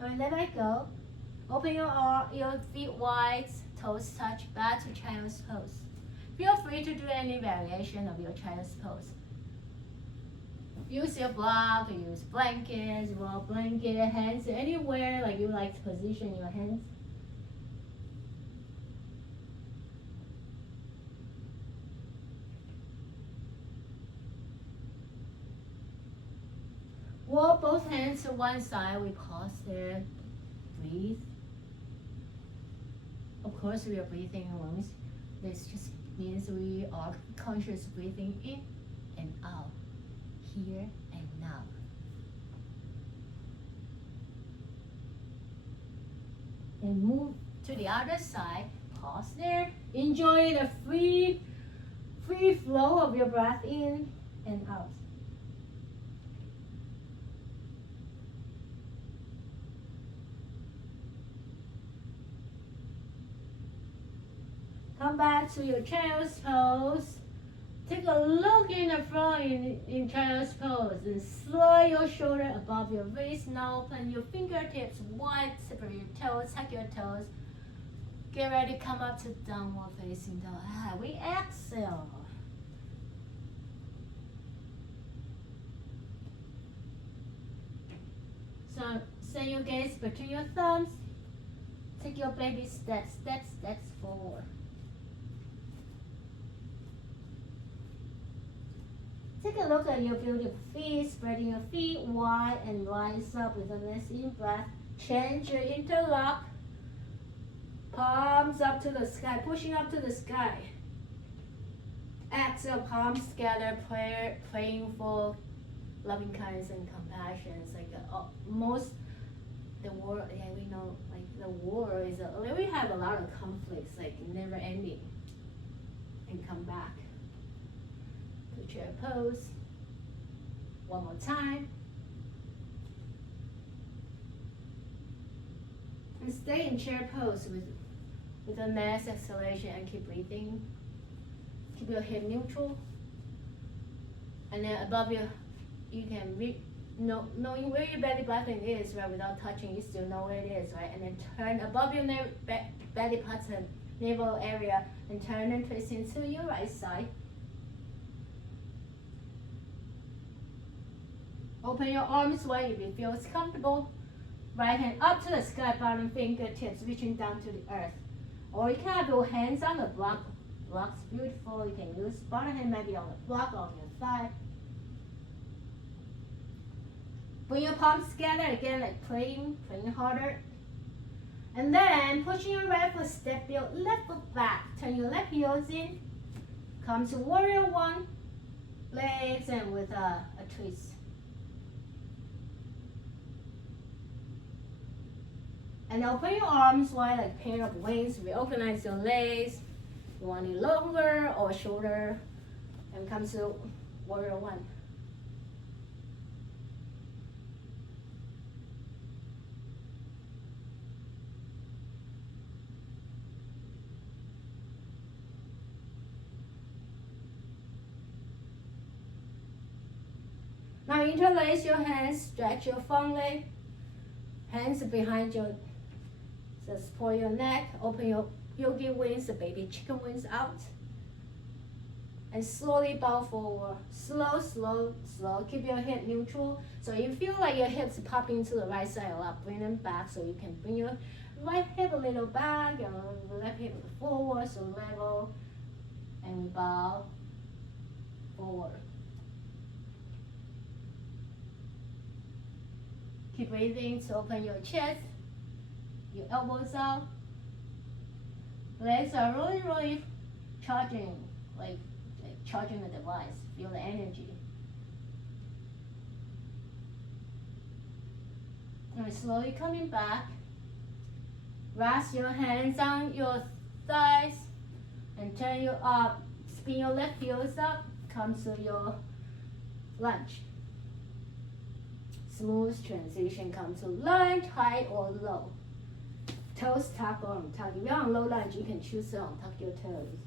And let it go. Open your feet wide, toes touch, back to child's pose. Feel free to do any variation of your child's pose. Use your block, use blankets, roll blanket, hands anywhere like you like to position your hands. Walk both hands to one side. We pause there. Breathe. Of course, we are breathing in lungs. This just means we are conscious breathing in and out, here and now. And move to the other side. Pause there. Enjoy the free flow of your breath in and out. Come back to your child's pose. Take a look in the front in child's pose and slide your shoulder above your waist. Now open your fingertips wide, separate your toes, tuck your toes. Get ready to come up to downward facing dog. We exhale. So send your gaze between your thumbs. Take your baby steps forward. Take a look at your beautiful feet, spreading your feet wide and rise up with a nice in-breath. Change your interlock. Palms up to the sky, pushing up to the sky. Exhale, palms together, praying for loving kindness and compassion. It's like most the world, we know, like the war is, we have a lot of conflicts, like never ending. And come back. Chair pose. One more time. And stay in chair pose with a nice exhalation and keep breathing. Keep your head neutral. And then above you can knowing where your belly button is, right? Without touching, you still know where it is, right? And then turn above your belly button, navel area, and turn and twist into your right side. Open your arms wide if it feels comfortable. Right hand up to the sky, bottom fingertips reaching down to the earth. Or you can have your hands on the block. Block's beautiful. You can use bottom hand maybe on the block on your thigh. Bring your palms together again, like praying harder. And then pushing your right foot, step your left foot back. Turn your left heels in. Come to warrior one. Legs and with a twist. And open your arms wide like pair of wings. Reorganize your legs. You want it longer or shorter. And come to warrior one. Now interlace your hands, stretch your front leg, hands behind you, so support your neck, open your yogi wings, the baby chicken wings out. And slowly bow forward, slow, slow, slow. Keep your hip neutral. So you feel like your hips popping to the right side a lot, bring them back so you can bring your right hip a little back, your left hip forward, so level, and we bow forward. Keep breathing to open your chest, your elbows out. Legs are really, really charging, like charging the device. Feel the energy. And slowly coming back. Rest your hands on your thighs and turn you up. Spin your left heels up. Come to your lunge. Smooth transition, come to lunge, high or low. Toes tuck or untuck. If you're on low lunge, you can choose to untuck your toes.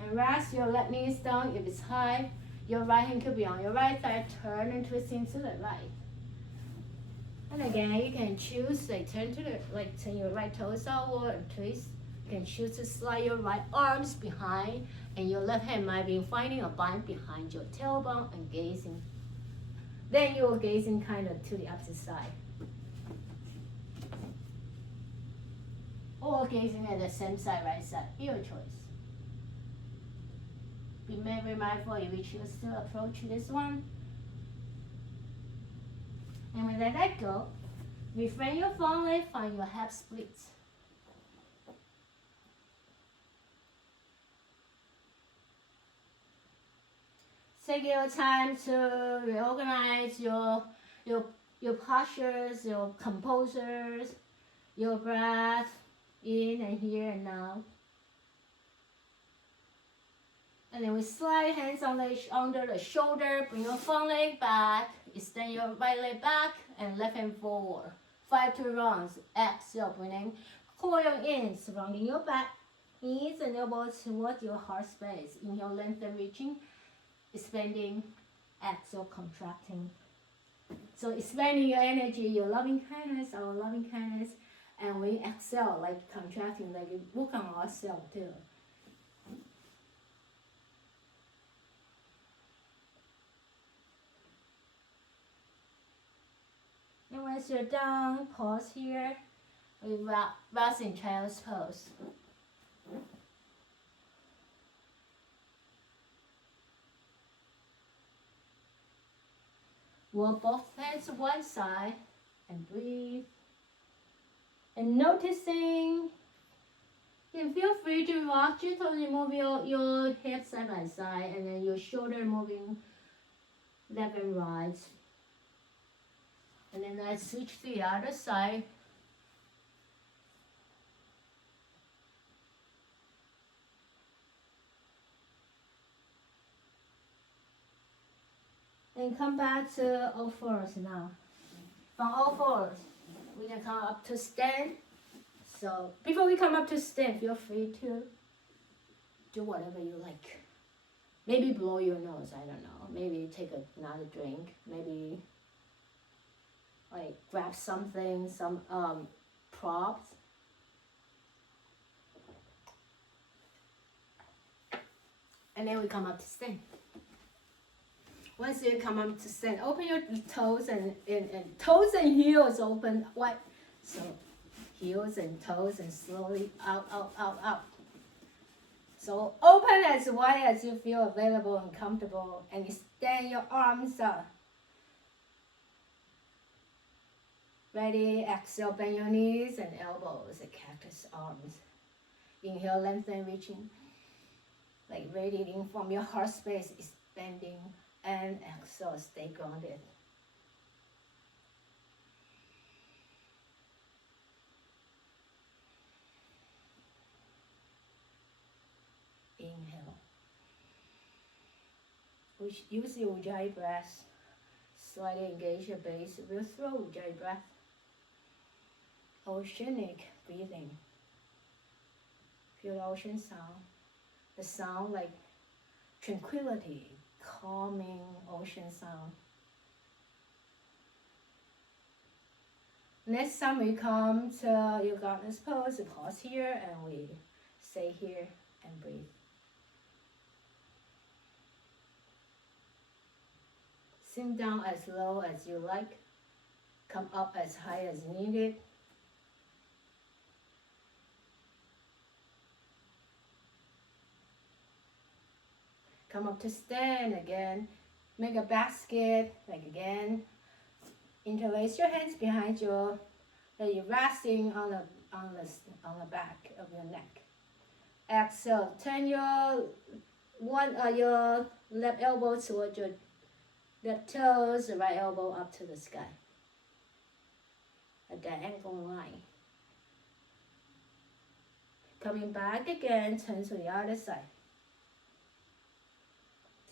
And rest your left knees down if it's high. Your right hand could be on your right side. Turn and twist into the right. And again, you can choose, like turn your right toes outward and twist. You can choose to slide your right arms behind, and your left hand might be finding a bind behind your tailbone and gazing. Then you're gazing kind of to the opposite side. Or gazing at the same side, right side, your choice. Be very mindful if you choose to approach this one. And when I let go, refrain your front leg, find your hip splits. Take your time to reorganize your postures, your composures, your breath in and here and now. And then we slide hands under the shoulder, bring your front leg back, extend your right leg back, and left hand forward. 5 2 rounds. Exhale, breathing. Coil in, surrounding your back, knees and elbows towards your heart space. Inhale, lengthen, reaching, expanding. Exhale, contracting. So expanding your energy, your loving kindness, our loving kindness, and we exhale, like contracting, like we work on ourselves too. And once you're done, pause here. We rest in child's pose. Walk both hands to one side and breathe. And noticing, you can feel free to rock gently, move your hips side by side, and then your shoulder moving left and right. And then let's switch to the other side. And come back to all fours now. From all fours, we can come up to stand. So before we come up to stand, feel free to do whatever you like. Maybe blow your nose, I don't know. Maybe take another drink. Maybe like grab something, some props, And then we come up to stand. Once you come up to stand, open your toes and toes and heels open wide. So heels and toes and slowly out, out, out, out. So open as wide as you feel available and comfortable, and extend your arms up. Ready, exhale, bend your knees and elbows, and cactus arms. Inhale, lengthen, reaching. Like radiating from your heart space, expanding, and exhale, stay grounded. Inhale. Use your Ujjayi breath. Slightly engage your base of your throat, Ujjayi breath. Oceanic breathing. Feel the ocean sound. The sound like tranquility, calming ocean sound. Next time we come to your goddess pose, we pause here and we stay here and breathe. Sink down as low as you like. Come up as high as needed. Come up to stand again. Make a basket, like again. Interlace your hands behind you. That you're resting on the back of your neck. Exhale. Turn your left elbow towards your left toes, the right elbow up to the sky. At that angle line. Coming back again, turn to the other side.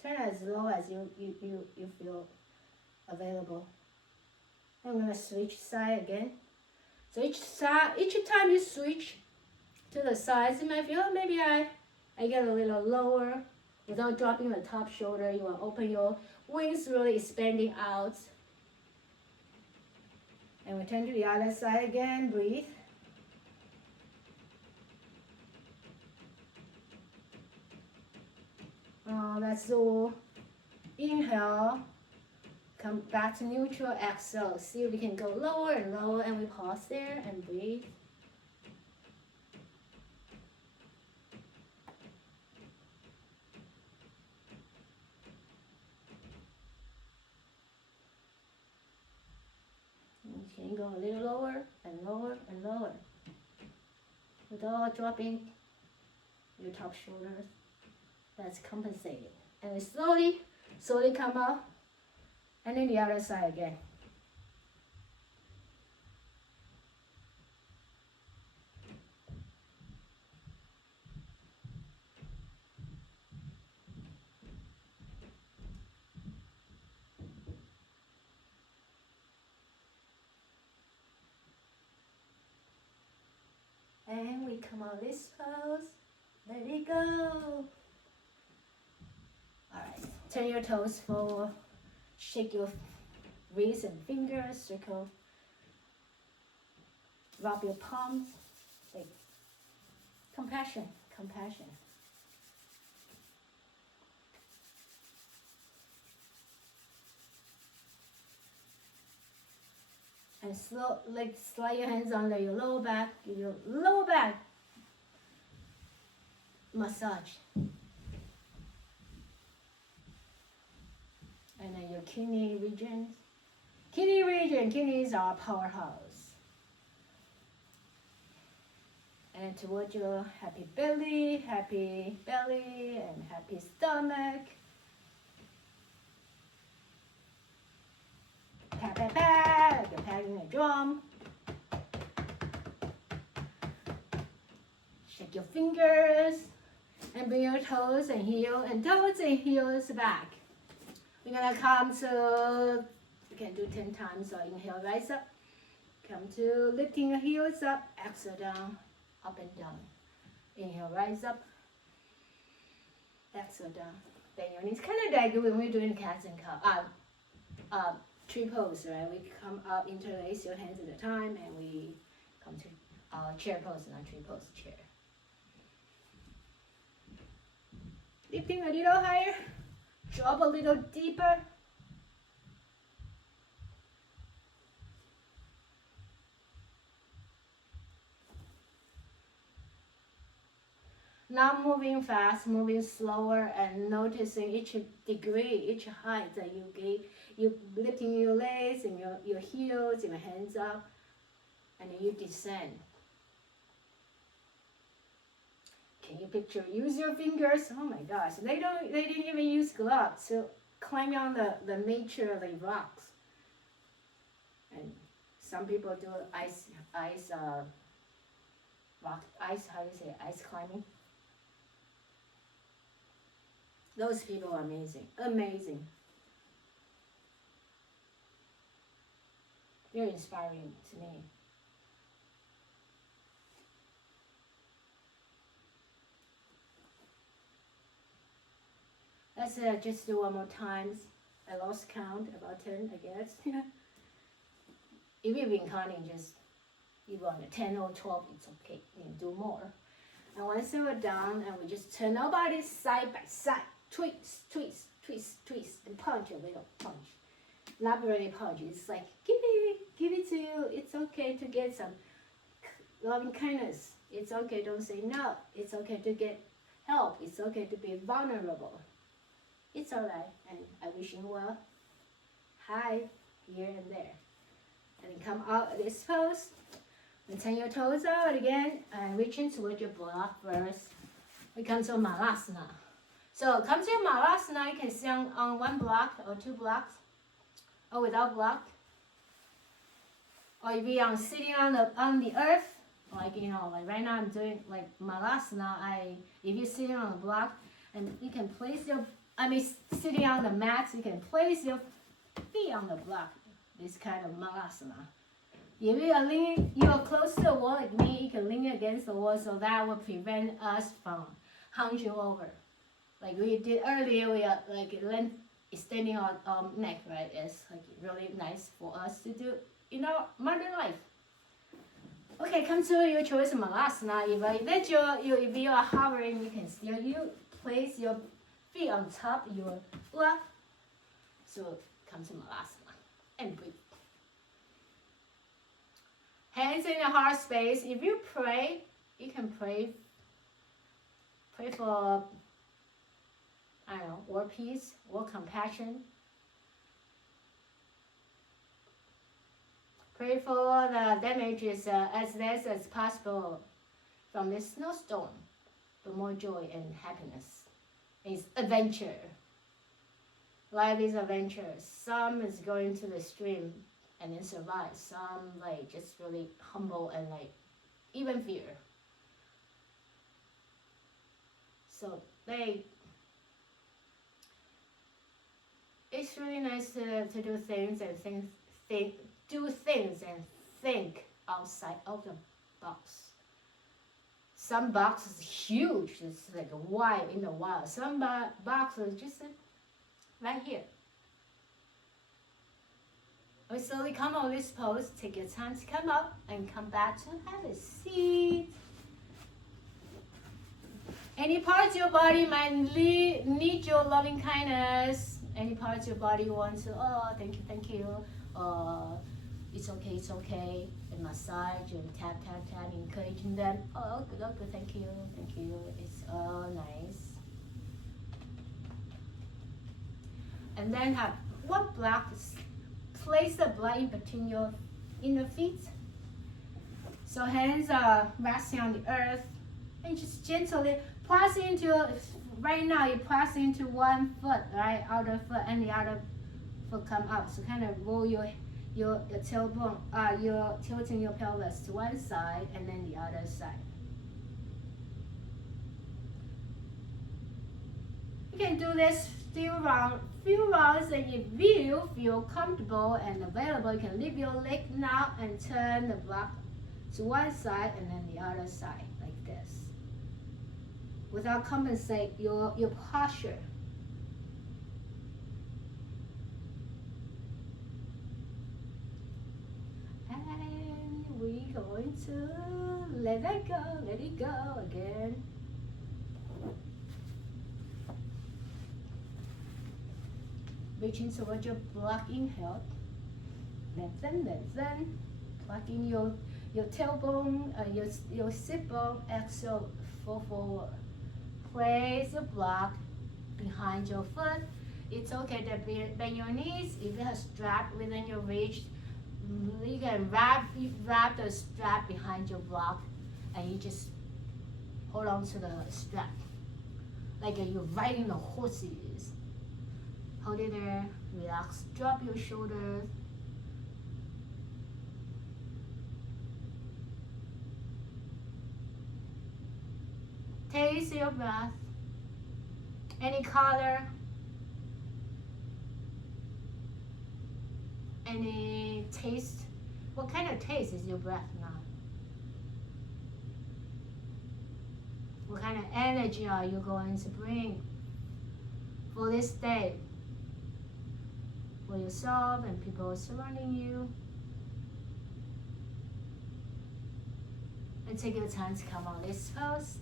Turn as low as you feel available. I'm gonna switch side again. So each time you switch to the sides, you might feel maybe I get a little lower without dropping the top shoulder. You want to open your wings, really expanding out. And we turn to the other side again. Breathe. That's all. Inhale. Come back to neutral. Exhale. See if we can go lower and lower, and we pause there and breathe. You can go a little lower and lower and lower without dropping your top shoulders. That's compensating. And we slowly come up, and then the other side again. And we come out this pose. Let it go. Alright, turn your toes forward. Shake your wrists and fingers, circle. Rub your palms. Like compassion. And slide your hands under your lower back. Give your lower back massage. And then your kidney regions. Kidneys are powerhouse. And towards your happy belly, and happy stomach. Pat, like you're patting a drum. Shake your fingers and bring your toes and heels back. We're gonna come to, you can do 10 times, so inhale, rise up. Come to lifting your heels up, exhale down, up and down. Inhale, rise up, exhale down. Bend your knees, kind of like when we're doing cats and cow, tree pose, right? We come up, interlace your hands at a time, and we come to chair pose, not tree pose, chair. Dipping a little higher. Drop a little deeper. Not moving fast, moving slower, and noticing each degree, each height that you get. You lifting your legs and your heels and your hands up, and then you descend. Can you picture? Use your fingers. Oh my gosh, they didn't even use gloves to climb on the nature of the rocks. And some people do ice rock ice. How do you say ice climbing? Those people are amazing, amazing. They're inspiring to me. Let's just do one more time. I lost count, about 10, I guess. If you've been counting, just you want 10 or 12, it's okay. You can do more. And once we're done, and we just turn our bodies side by side. Twist, twist, twist, twist, and punch a little punch. Not really punch. It's like give it to you. It's okay to get some loving kindness. It's okay. Don't say no. It's okay to get help. It's okay to be vulnerable. It's alright. And I wish you well. Hi, here and there. And then come out of this pose. And turn your toes out again and reach in towards your block first. We come to Malasana. So come to Malasana, you can sit on one block or two blocks, or without block. Or if you're sitting on the earth, like like right now I'm doing like Malasana. If you're sitting on a block, and you can place sitting on the mat, you can place your feet on the block. This kind of Malasana. If you're close to the wall like me, you can lean against the wall, so that will prevent us from hunching over. Like we did earlier, we are like extending our neck, right? It's like really nice for us to do in our modern life. Okay, come to your choice of Malasana. If you are hovering, you can still place your feet on top of your block. So come to Malasana and breathe. Hands in the heart space. If you pray, you can pray for, I don't know, world peace, world compassion. Pray for the damages as less as possible from this snowstorm, but more joy and happiness. It's adventure. Life is adventure. Some is going to the stream and then survive. Some like just really humble and like even fear. So it's really nice to do things and think outside of the box. Some boxes huge, it's like wide in the wild. Some boxes just right here. We slowly come out of this pose. Take your time to come up and come back to have a seat. Any parts of your body might need your loving kindness. Any parts of your body you want to, oh, thank you. It's okay. And massage and tap, encouraging them. Oh, good, thank you. It's all nice. And then have one block. Place the block in between your inner feet. So hands are resting on the earth, and just gently press into. Right now, you press into one foot, right, outer foot, and the other foot come up. So kind of roll your tailbone. You're tilting your pelvis to one side and then the other side. You can do this few rounds, and if you feel comfortable and available, you can lift your leg now and turn the block to one side and then the other side like this, without compensate your posture. And we're going to let it go again. Reaching towards your block, inhale. Lengthen. Plucking your tailbone, your sit bone, exhale, fall forward. Place the block behind your foot. It's okay to bend your knees. If you have strap within your reach, you can wrap the strap behind your block, and you just hold on to the strap like you're riding the horses. Hold it there, relax, drop your shoulders. Taste your breath. Any color, any taste. What kind of taste is your breath now? What kind of energy are you going to bring for this day? For yourself and people surrounding you. And take your time to come on this pose.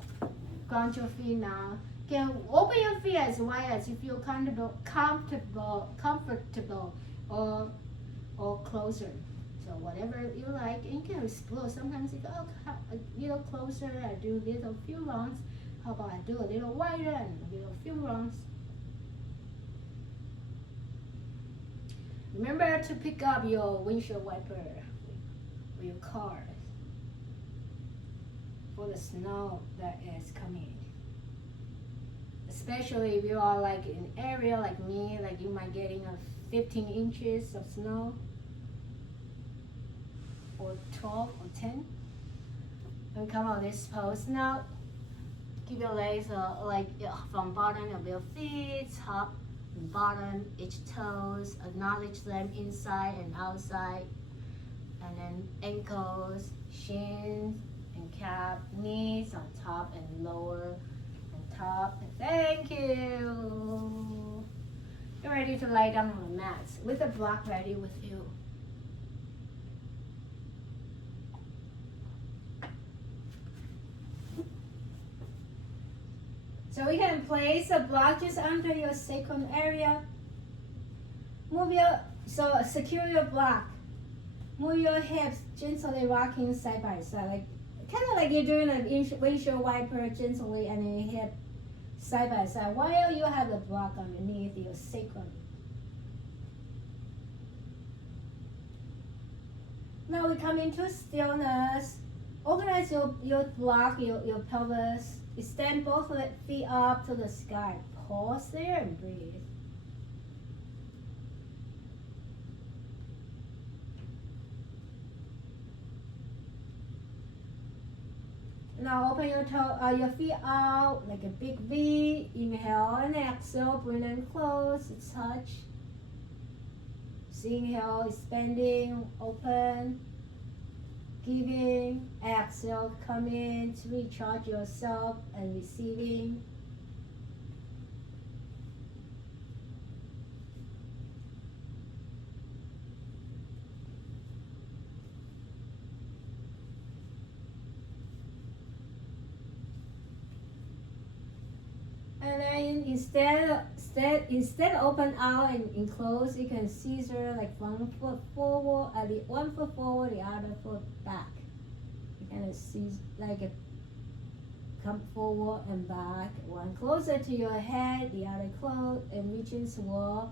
Ground your feet now. You can open your feet as wide as you feel comfortable, or closer. So whatever you like, and you can explore. Sometimes you go a little closer. I do little few rounds. How about I do a little wider and a little few rounds? Remember to pick up your windshield wiper or your car for the snow that is coming. Especially if you are like in an area like me, like you might getting a 15 inches of snow, or 12 or 10. And come out this pose now. Keep your legs from bottom of your feet, top and bottom, each toes. Acknowledge them inside and outside. And then ankles, shins, and calf, knees on top and lower and top. And thank you. You're ready to lie down on the mat with the block ready with you. So we can place a block just under your sacrum area. Secure your block. Move your hips gently rocking side by side, like kind of like you're doing a windshield wiper gently, and then your hip side by side while you have the block underneath your sacrum. Now we come into stillness. Organize your block, your pelvis. Extend both feet up to the sky. Pause there and breathe. Now open your feet out like a big V. Inhale and exhale. Bring them close. Touch. So inhale, expanding, open. Giving, exhale, come in to recharge yourself and receiving. And then instead open out and enclose, you can scissor like one foot forward, one foot forward, the other foot back. You kind of scissor like come forward and back, one closer to your head, the other close, and reaching toward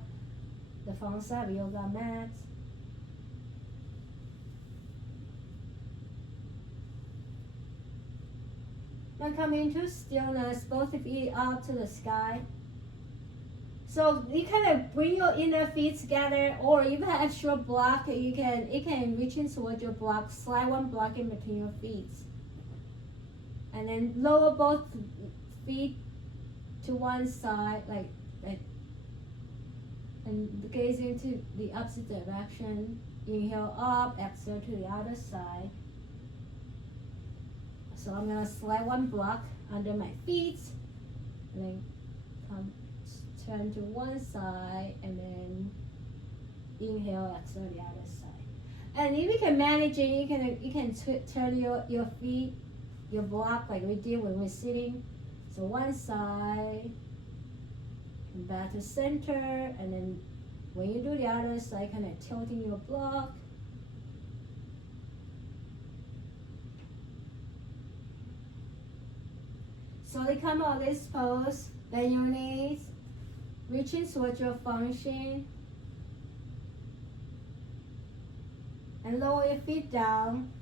the front side of yoga mat. Now come into stillness, both feet up to the sky. So you kind of bring your inner feet together, or if you have extra block, you can reach in towards your block, slide one block in between your feet. And then lower both feet to one side, like and gaze into the opposite direction. Inhale up, exhale to the other side. So I'm gonna slide one block under my feet, and then turn to one side, and then inhale, exhale the other side. And if you can manage it, you can turn your feet, your block like we did when we're sitting. So one side, and back to center, and then When you do the other side, kind of tilting your block. Slowly come out of this pose, bend your knees, reaching towards your function, and lower your feet down.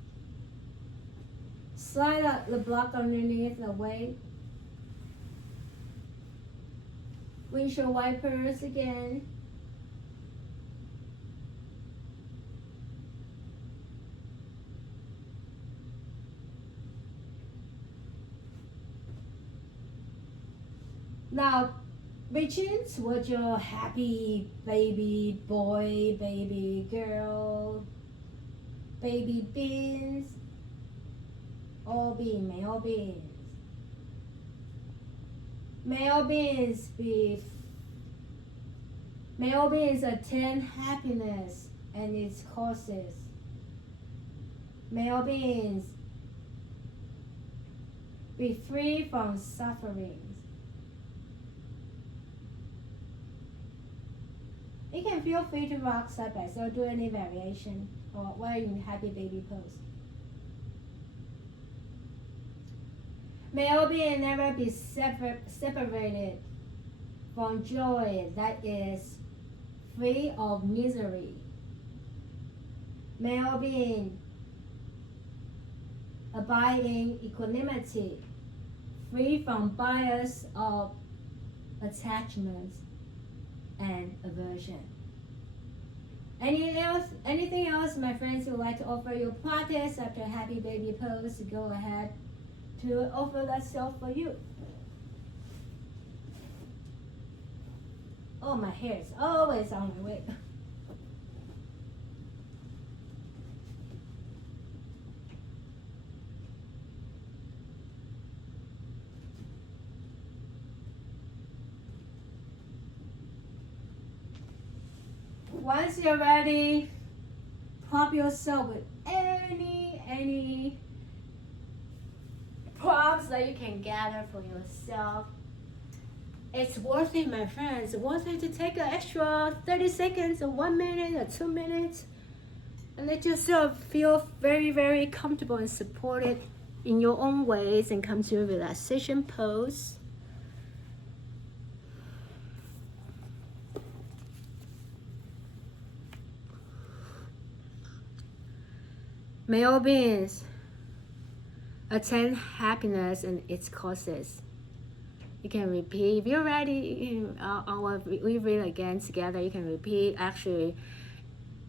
Slide out the block underneath the weight. Windshield wipers again. Now, reaching towards your happy baby boy, baby girl, baby beings, all being male beings. Male beings attain happiness and its causes. Male beings be free from sufferings. You can feel free to rock side by side or do any variation or while you're in happy baby pose. Male being never be separated from joy that is free of misery. Male being abide in equanimity, free from bias of attachments and aversion. Anything else, my friends, would like to offer you practice after happy baby pose? Go ahead to offer that self for you. Oh, my hair is always on my way. Once you're ready, prop yourself with any props that you can gather for yourself. It's worth it, my friends. It's worth it to take an extra 30 seconds or 1 minute or 2 minutes and let yourself feel very, very comfortable and supported in your own ways and come to a relaxation pose. Male beings attain happiness and its causes. You can repeat. If you're ready, we read again together. You can repeat actually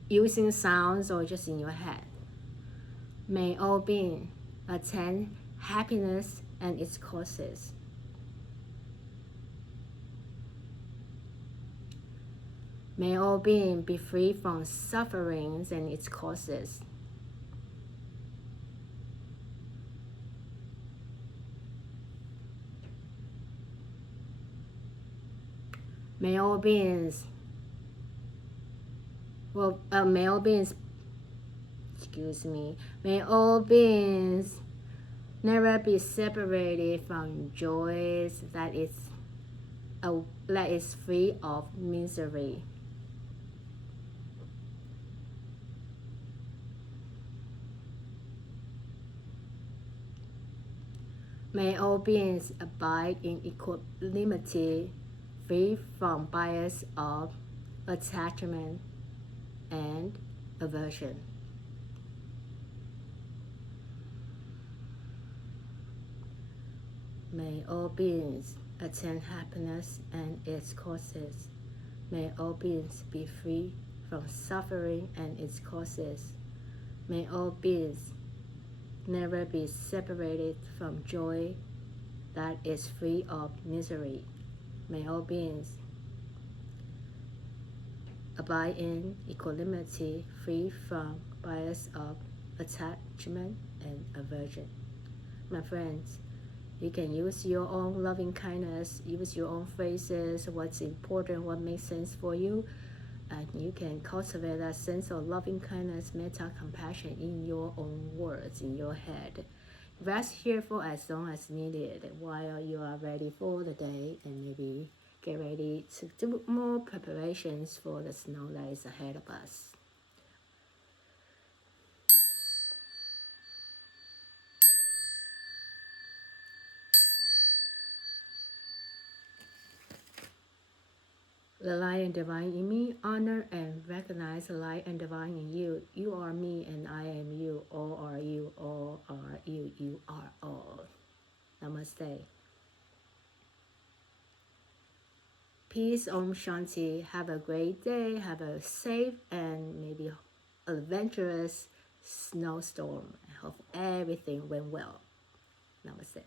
using sounds or just in your head. May all beings attain happiness and its causes. May all beings be free from sufferings and its causes. May all beings, may all beings never be separated from joys that is free of misery. May all beings abide in equanimity, free from bias of attachment and aversion. May all beings attain happiness and its causes. May all beings be free from suffering and its causes. May all beings never be separated from joy that is free of misery. May all beings abide in equanimity, free from bias of attachment and aversion. My friends, you can use your own loving kindness, use your own phrases, what's important, what makes sense for you, and you can cultivate that sense of loving kindness, metta, compassion in your own words, in your head. Rest here for as long as needed while you are ready for the day, and maybe get ready to do more preparations for the snow that is ahead of us. The light and divine in me, honor and recognize the light and divine in you. You are me and I am you. All are you, all are you, you are all. Namaste. Peace, Om Shanti. Have a great day. Have a safe and maybe adventurous snowstorm. I hope everything went well. Namaste.